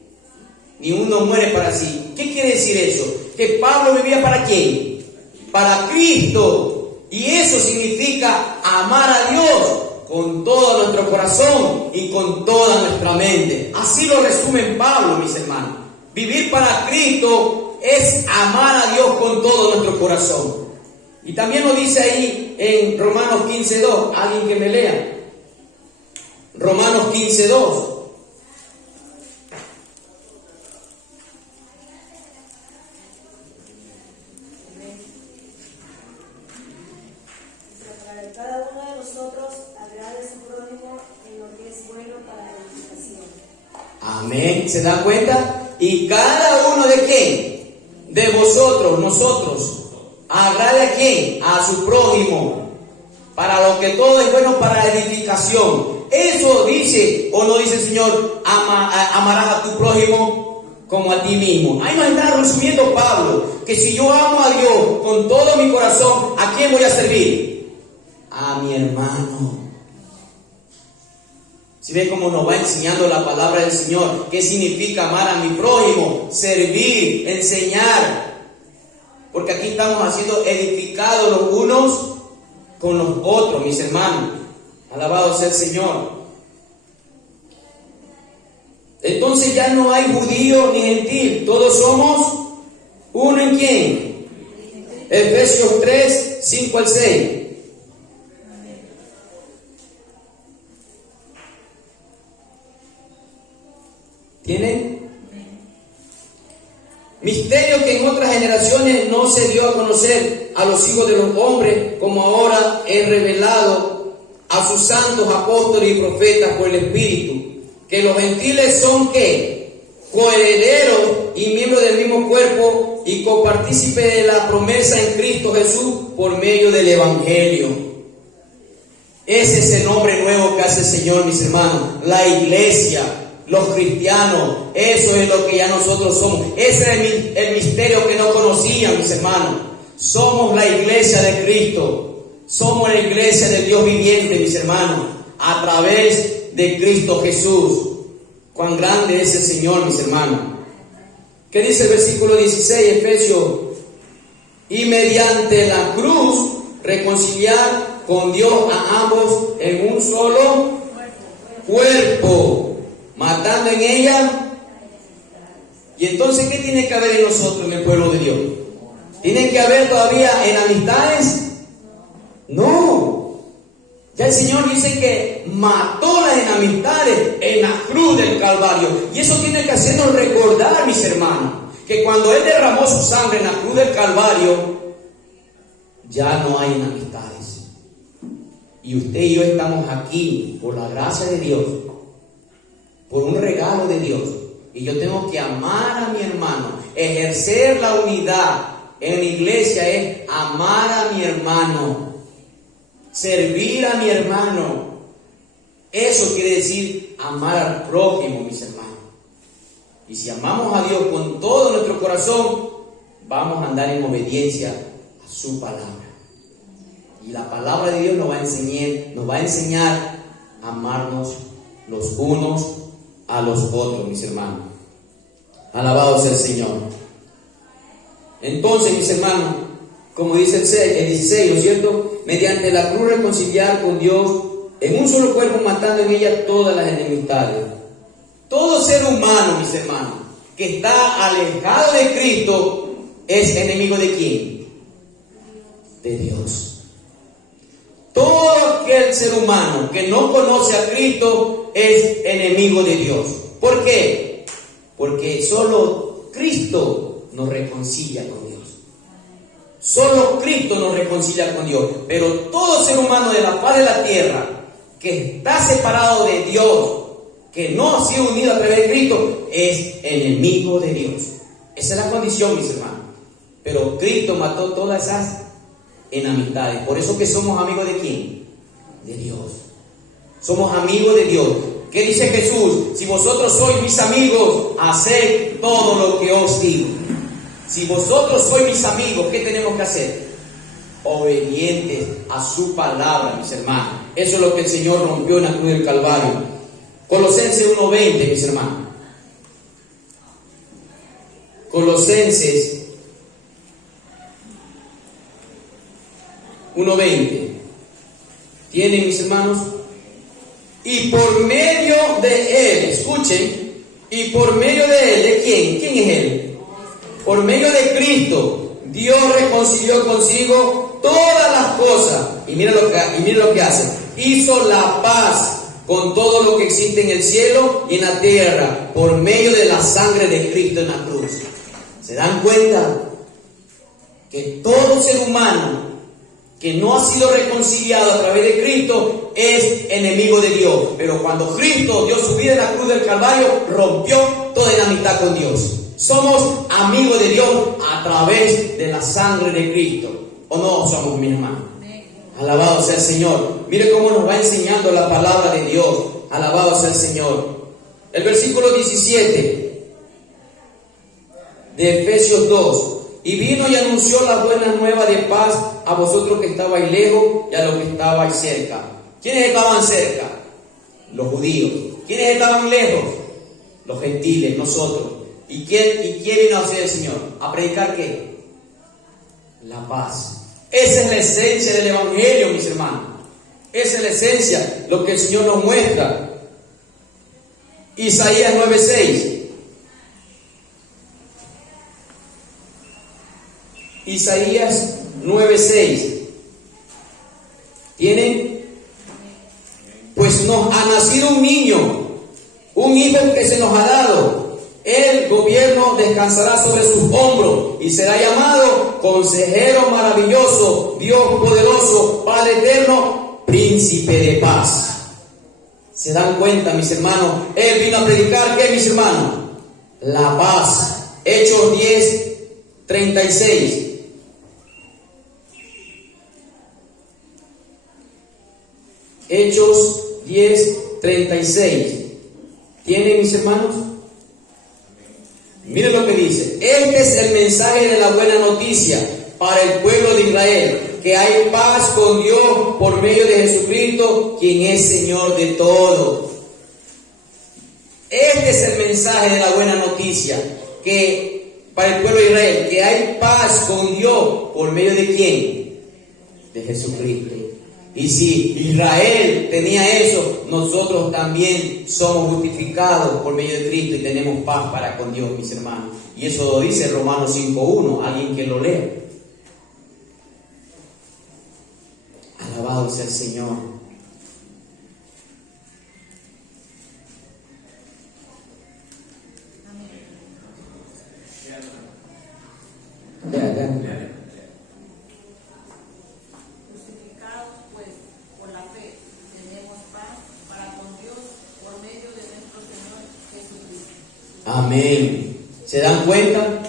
ni uno muere para sí. ¿Qué quiere decir eso? Que Pablo vivía ¿para quién? Para Cristo. Y eso significa amar a Dios con todo nuestro corazón y con toda nuestra mente. Así lo resume Pablo, mis hermanos. Vivir para Cristo es amar a Dios con todo nuestro corazón. Y también lo dice ahí en Romanos 15:2. Alguien que me lea. Romanos 15:2. Para que cada uno de nosotros agrade a su prójimo en lo que es bueno para la edificación. Amén. ¿Se dan cuenta? Y cada uno de quién? De vosotros, nosotros. ¿Agrade a quién? A su prójimo. Para lo que todo es bueno para la edificación. Eso dice o no dice el Señor, amarás a tu prójimo como a ti mismo. Ahí nos está resumiendo Pablo, que si yo amo a Dios con todo mi corazón, ¿a quién voy a servir? A mi hermano. Si ve cómo nos va enseñando la palabra del Señor, qué significa amar a mi prójimo, servir, enseñar. Porque aquí estamos siendo edificados los unos con los otros, mis hermanos. Alabado sea el Señor. Entonces ya no hay judío ni gentil, todos somos uno en quién. Efesios 3:5-6. ¿Tienen? Misterio que en otras generaciones no se dio a conocer a los hijos de los hombres, como ahora es revelado a sus santos apóstoles y profetas por el Espíritu, que los gentiles son ¿qué? Coherederos y miembros del mismo cuerpo y copartícipes de la promesa en Cristo Jesús por medio del Evangelio. Ese es el nombre nuevo que hace el Señor, mis hermanos. La iglesia, los cristianos, eso es lo que ya nosotros somos. Ese es el misterio que no conocían, mis hermanos. Somos la iglesia de Cristo. Somos la iglesia del Dios viviente, mis hermanos, a través de Cristo Jesús. Cuán grande es el Señor, mis hermanos. ¿Qué dice el versículo 16, Efesios? Y mediante la cruz reconciliar con Dios a ambos en un solo cuerpo, matando en ella. Y entonces, ¿qué tiene que haber en nosotros, en el pueblo de Dios? ¿Tiene que haber todavía enemistades? No. Ya el Señor dice que mató las enemistades en la cruz del Calvario. Y eso tiene que hacernos recordar, mis hermanos, que cuando Él derramó su sangre en la cruz del Calvario, ya no hay enemistades. Y usted y yo estamos aquí por la gracia de Dios, por un regalo de Dios. Y yo tengo que amar a mi hermano. Ejercer la unidad en la iglesia es amar a mi hermano, servir a mi hermano. Eso quiere decir amar al prójimo, mis hermanos. Y si amamos a Dios con todo nuestro corazón, vamos a andar en obediencia a su palabra. Y la palabra de Dios nos va a enseñar a amarnos los unos a los otros, mis hermanos. Alabado sea el Señor. Entonces, mis hermanos, como dice el 16, ¿no es cierto? Mediante la cruz reconciliar con Dios en un solo cuerpo, matando en ella todas las enemistades. Todo ser humano, mis hermanos, que está alejado de Cristo, es enemigo de ¿quién? De Dios. Todo aquel ser humano que no conoce a Cristo es enemigo de Dios. ¿Por qué? Porque solo Cristo nos reconcilia con Dios. Solo Cristo nos reconcilia con Dios. Pero todo ser humano de la faz de la tierra que está separado de Dios, que no ha sido unido a través de Cristo, es enemigo de Dios. Esa es la condición, mis hermanos. Pero Cristo mató todas esas enemistades. Por eso que somos amigos de ¿quién? De Dios. Somos amigos de Dios. ¿Qué dice Jesús? Si vosotros sois mis amigos, haced todo lo que os digo. Si vosotros sois mis amigos, ¿qué tenemos que hacer? Obedientes a su palabra, mis hermanos. Eso es lo que el Señor rompió en la cruz del Calvario. Colosenses 1:20, mis hermanos. Colosenses 1:20. ¿Tienen, mis hermanos? Y por medio de Él, escuchen, y por medio de Él, ¿de quién? ¿Quién es Él? Por medio de Cristo, Dios reconcilió consigo todas las cosas. Y mira lo que hace. Hizo la paz con todo lo que existe en el cielo y en la tierra, por medio de la sangre de Cristo en la cruz. ¿Se dan cuenta? Que todo ser humano que no ha sido reconciliado a través de Cristo es enemigo de Dios. Pero cuando Cristo dio su vida en la cruz del Calvario, rompió toda enemistad con Dios. Somos amigos de Dios a través de la sangre de Cristo. ¿O no somos, mis hermanos? Alabado sea el Señor. Mire cómo nos va enseñando la palabra de Dios. Alabado sea el Señor. El versículo 17 de Efesios 2. Y vino y anunció la buena nueva de paz a vosotros que estabais lejos y a los que estabais cerca. ¿Quiénes estaban cerca? Los judíos. ¿Quiénes estaban lejos? Los gentiles, nosotros. ¿Y quién vino a hacer el Señor? ¿A predicar qué? La paz. Esa es la esencia del Evangelio, mis hermanos. Esa es la esencia, lo que el Señor nos muestra. Isaías 9:6. Isaías 9:6. ¿Tienen? Pues nos ha nacido un niño, un hijo que se nos ha dado. El gobierno descansará sobre sus hombros y será llamado Consejero Maravilloso, Dios Poderoso, Padre Eterno, Príncipe de Paz. ¿Se dan cuenta, mis hermanos? Él vino a predicar, ¿qué, mis hermanos? La paz. Hechos 10:36. Hechos 10:36. ¿Tienen, mis hermanos? Miren lo que dice. Este es el mensaje de la buena noticia para el pueblo de Israel, que hay paz con Dios por medio de Jesucristo, quien es Señor de todo. Este es el mensaje de la buena noticia, que para el pueblo de Israel, que hay paz con Dios por medio de ¿quién? De Jesucristo. Y si Israel tenía eso, nosotros también somos justificados por medio de Cristo y tenemos paz para con Dios, mis hermanos. Y eso lo dice Romanos 5:1, alguien que lo lea. Alabado sea el Señor. Vean. Amén. ¿Se dan cuenta?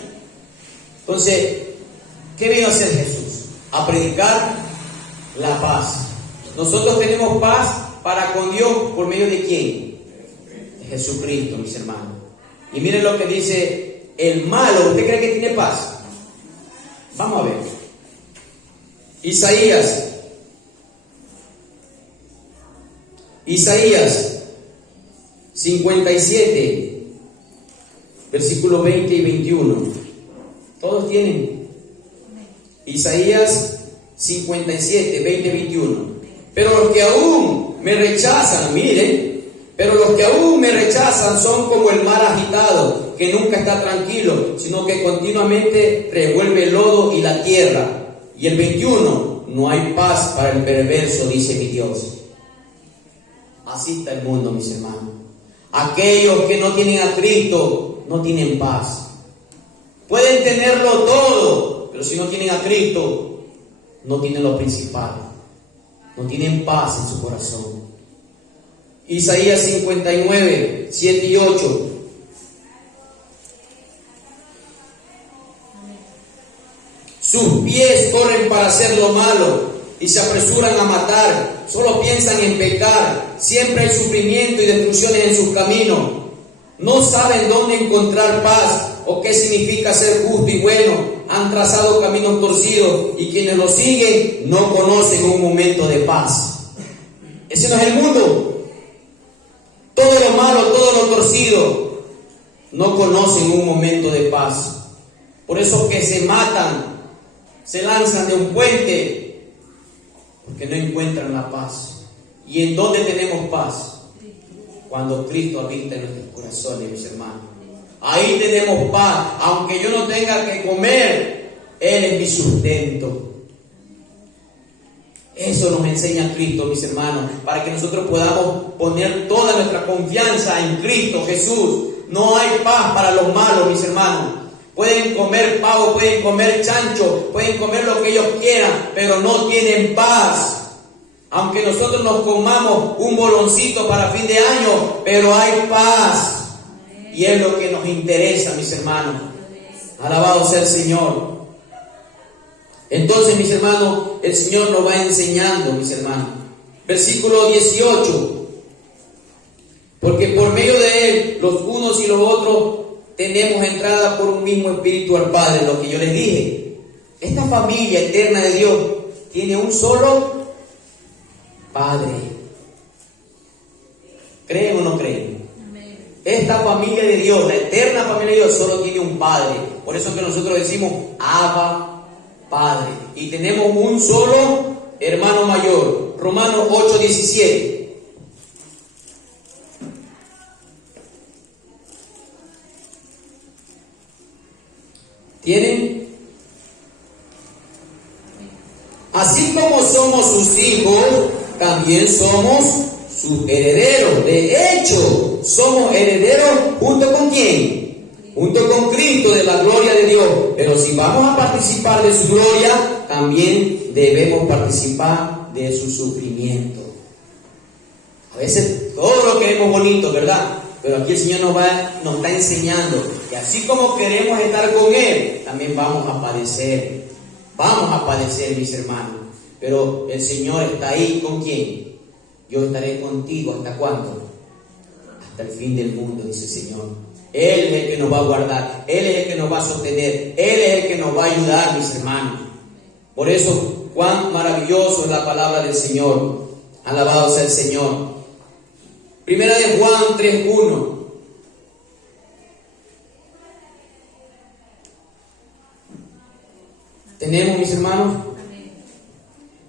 Entonces, ¿qué vino a hacer Jesús? A predicar la paz. Nosotros tenemos paz para con Dios por medio de ¿quién? De Jesucristo, mis hermanos. Y miren lo que dice el malo. ¿Usted cree que tiene paz? Vamos a ver. Isaías 57. Versículos 20 y 21. ¿Todos tienen? Isaías 57, 20 y 21. Pero los que aún me rechazan, miren, pero los que aún me rechazan son como el mar agitado, que nunca está tranquilo, sino que continuamente revuelve el lodo y la tierra. Y el 21, no hay paz para el perverso, dice mi Dios. Así está el mundo, mis hermanos. Aquellos que no tienen a Cristo no tienen paz. Pueden tenerlo todo, pero si no tienen a Cristo, no tienen lo principal. No tienen paz en su corazón. Isaías 59, 7 y 8. Sus pies corren para hacer lo malo y se apresuran a matar. Solo piensan en pecar. Siempre hay sufrimiento y destrucciones en sus caminos. No saben dónde encontrar paz o qué significa ser justo y bueno. Han trazado caminos torcidos y quienes lo siguen no conocen un momento de paz. Ese no es el mundo. Todo lo malo, todo lo torcido, no conocen un momento de paz. Por eso que se matan, se lanzan de un puente, porque no encuentran la paz. ¿Y en dónde tenemos paz? Cuando Cristo habita en nuestros corazones, mis hermanos. Ahí tenemos paz. Aunque yo no tenga que comer, Él es mi sustento. Eso nos enseña Cristo, mis hermanos, para que nosotros podamos poner toda nuestra confianza en Cristo Jesús. No hay paz para los malos, mis hermanos. Pueden comer pavo, pueden comer chancho, pueden comer lo que ellos quieran, pero no tienen paz. Aunque nosotros nos comamos un boloncito para fin de año, pero hay paz. Y es lo que nos interesa, mis hermanos. Alabado sea el Señor. Entonces, mis hermanos, el Señor nos va enseñando, mis hermanos. Versículo 18. Porque por medio de Él, los unos y los otros, tenemos entrada por un mismo espíritu al Padre, lo que yo les dije. Esta familia eterna de Dios tiene un solo Padre. ¿Creen o no creen? Esta familia de Dios, la eterna familia de Dios, solo tiene un Padre. Por eso que nosotros decimos Abba, Padre. Y tenemos un solo hermano mayor. Romanos 8:17. ¿Tienen? Así como somos sus hijos, también somos sus herederos. De hecho, somos herederos junto con ¿quién? Junto con Cristo de la gloria de Dios. Pero si vamos a participar de su gloria, también debemos participar de su sufrimiento. A veces todo lo queremos bonito, ¿verdad? Pero aquí el Señor nos está enseñando que así como queremos estar con Él, también vamos a padecer. Vamos a padecer, mis hermanos. Pero el Señor está ahí, ¿con quién? Yo estaré contigo, ¿hasta cuándo? Hasta el fin del mundo, dice el Señor. Él es el que nos va a guardar, Él es el que nos va a sostener, Él es el que nos va a ayudar, mis hermanos. Por eso, cuán maravilloso es la palabra del Señor. Alabado sea el Señor. Primera de Juan 3:1. ¿Tenemos, mis hermanos?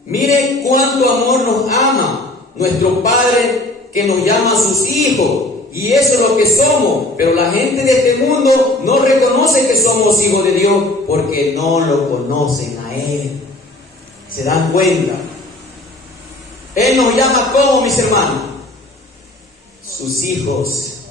Mire cuánto amor nos ama nuestro Padre, que nos llama a sus hijos. Y eso es lo que somos. Pero la gente de este mundo no reconoce que somos hijos de Dios porque no lo conocen a Él. ¿Se dan cuenta? Él nos llama como, mis hermanos, sus hijos.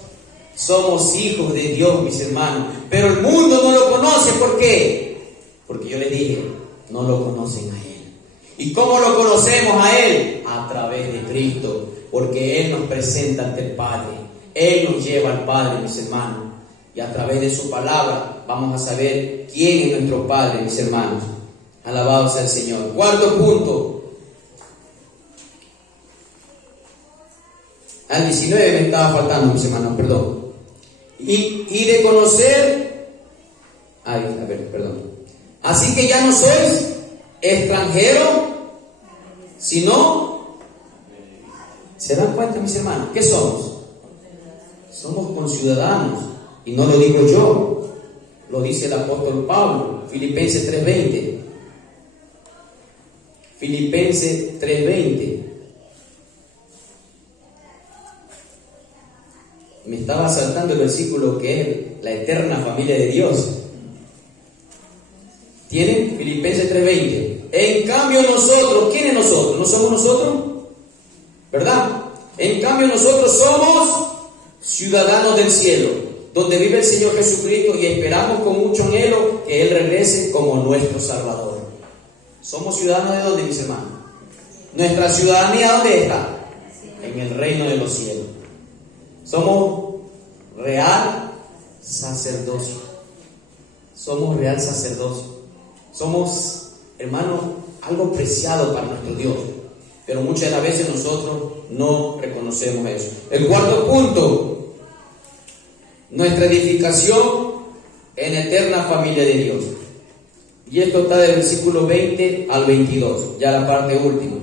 Somos hijos de Dios, mis hermanos. Pero el mundo no lo conoce. ¿Por qué? Porque yo les dije, no lo conocen a Él. ¿Y cómo lo conocemos a Él? A través de Cristo. Porque Él nos presenta ante el Padre. Él nos lleva al Padre, mis hermanos. Y a través de su palabra vamos a saber quién es nuestro Padre, mis hermanos. Alabado sea el Señor. Cuarto punto. Al 19 me estaba faltando, mis hermanos, perdón. Y de conocer... perdón. Así que ya no sois extranjeros, sino... ¿Se dan cuenta, mis hermanos? ¿Qué somos? Somos conciudadanos. Y no lo digo yo, lo dice el apóstol Pablo, Filipenses 3:20. Filipenses 3:20. Me estaba saltando el versículo que es la eterna familia de Dios. ¿Tienen? Filipenses 3:20. En cambio nosotros, ¿quiénes nosotros? ¿No somos nosotros? ¿Verdad? En cambio nosotros somos ciudadanos del cielo, donde vive el Señor Jesucristo, y esperamos con mucho anhelo que Él regrese como nuestro Salvador. ¿Somos ciudadanos de dónde, mis hermanos? ¿Nuestra ciudadanía dónde está? En el reino de los cielos. Somos real sacerdocio. Somos real sacerdocio. Somos, hermanos, algo preciado para nuestro Dios, pero muchas de las veces nosotros no reconocemos eso. El cuarto punto, nuestra edificación en eterna familia de Dios. Y esto está del versículo 20 al 22, ya la parte última.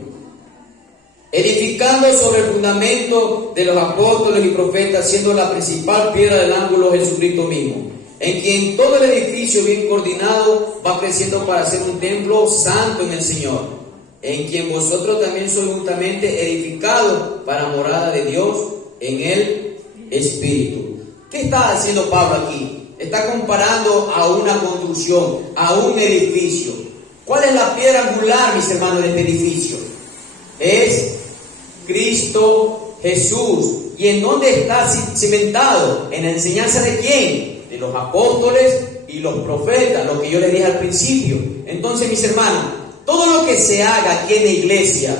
Edificando sobre el fundamento de los apóstoles y profetas, siendo la principal piedra del ángulo Jesucristo mismo, en quien todo el edificio bien coordinado va creciendo para ser un templo santo en el Señor, en quien vosotros también sois juntamente edificados para morada de Dios en el Espíritu. ¿Qué está haciendo Pablo aquí? Está comparando a una construcción, a un edificio. ¿Cuál es la piedra angular, mis hermanos, de este edificio? Es Cristo Jesús. ¿Y en dónde está cimentado? ¿En la enseñanza de quién? De los apóstoles y los profetas, lo que yo les dije al principio. Entonces, mis hermanos, todo lo que se haga aquí en la iglesia,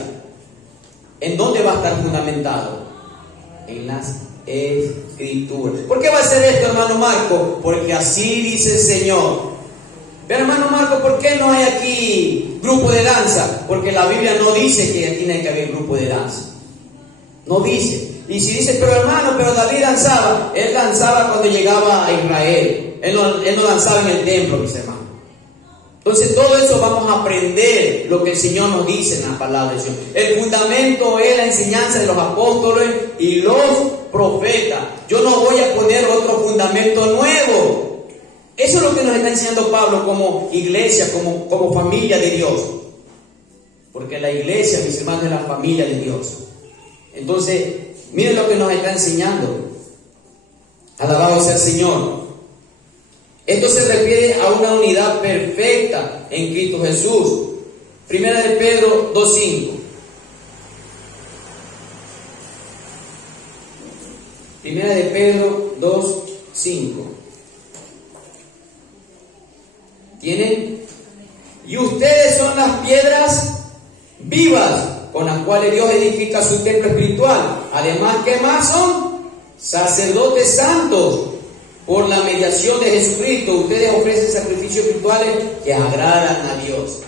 ¿en dónde va a estar fundamentado? En las Escrituras. ¿Por qué va a ser esto, hermano Marco? Porque así dice el Señor. Pero, hermano Marco, ¿por qué no hay aquí grupo de danza? Porque la Biblia no dice que tiene que haber grupo de danza. No dice. Y si dice, pero hermano, pero David danzaba. Él danzaba cuando llegaba a Israel. Él no danzaba en el templo, mis hermanos. Entonces todo eso vamos a aprender lo que el Señor nos dice en la palabra del Señor. El fundamento es la enseñanza de los apóstoles y los profetas. Yo no voy a poner otro fundamento nuevo. Eso es lo que nos está enseñando Pablo como iglesia, como familia de Dios. Porque la iglesia, mis hermanos, es la familia de Dios. Entonces, miren lo que nos está enseñando. Alabado sea el Señor. Esto se refiere a una unidad perfecta en Cristo Jesús. Primera de Pedro 2:5. Primera de Pedro 2:5. ¿Tienen? Y ustedes son las piedras vivas con las cuales Dios edifica su templo espiritual. Además, ¿qué más son? Sacerdotes santos. Por la mediación de Jesucristo, ustedes ofrecen sacrificios espirituales que agradan a Dios.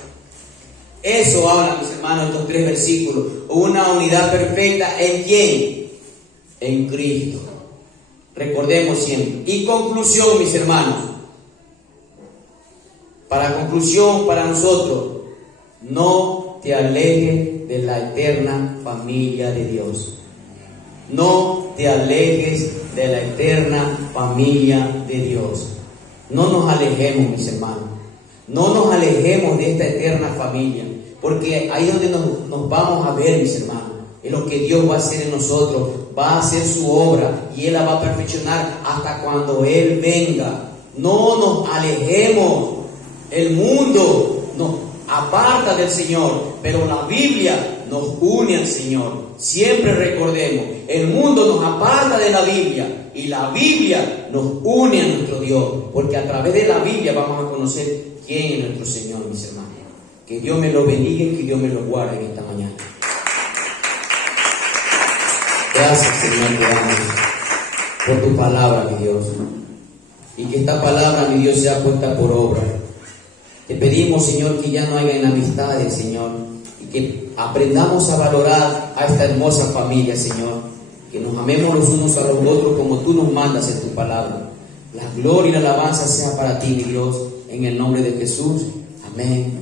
Eso habla, mis hermanos, estos 3 versículos. Una unidad perfecta, ¿en quién? En Cristo. Recordemos siempre. Y conclusión, mis hermanos. Para conclusión, para nosotros, no te alejes de la eterna familia de Dios. No te alejes de la eterna familia de Dios. No nos alejemos, mis hermanos. No nos alejemos de esta eterna familia. Porque ahí es donde nos vamos a ver, mis hermanos. Es lo que Dios va a hacer en nosotros. Va a hacer su obra y Él la va a perfeccionar hasta cuando Él venga. No nos alejemos. El mundo nos aparta del Señor, pero la Biblia nos une al Señor. Siempre recordemos, el mundo nos aparta de la Biblia y la Biblia nos une a nuestro Dios, porque a través de la Biblia vamos a conocer quién es nuestro Señor, mis hermanos. Que Dios me lo bendiga y que Dios me lo guarde en esta mañana. Gracias, Señor, por tu palabra, mi Dios. Y que esta palabra, mi Dios, sea puesta por obra. Te pedimos, Señor, que ya no haya enemistades, Señor, y que aprendamos a valorar a esta hermosa familia, Señor, que nos amemos los unos a los otros como tú nos mandas en tu palabra. La gloria y la alabanza sea para ti, mi Dios, en el nombre de Jesús. Amén.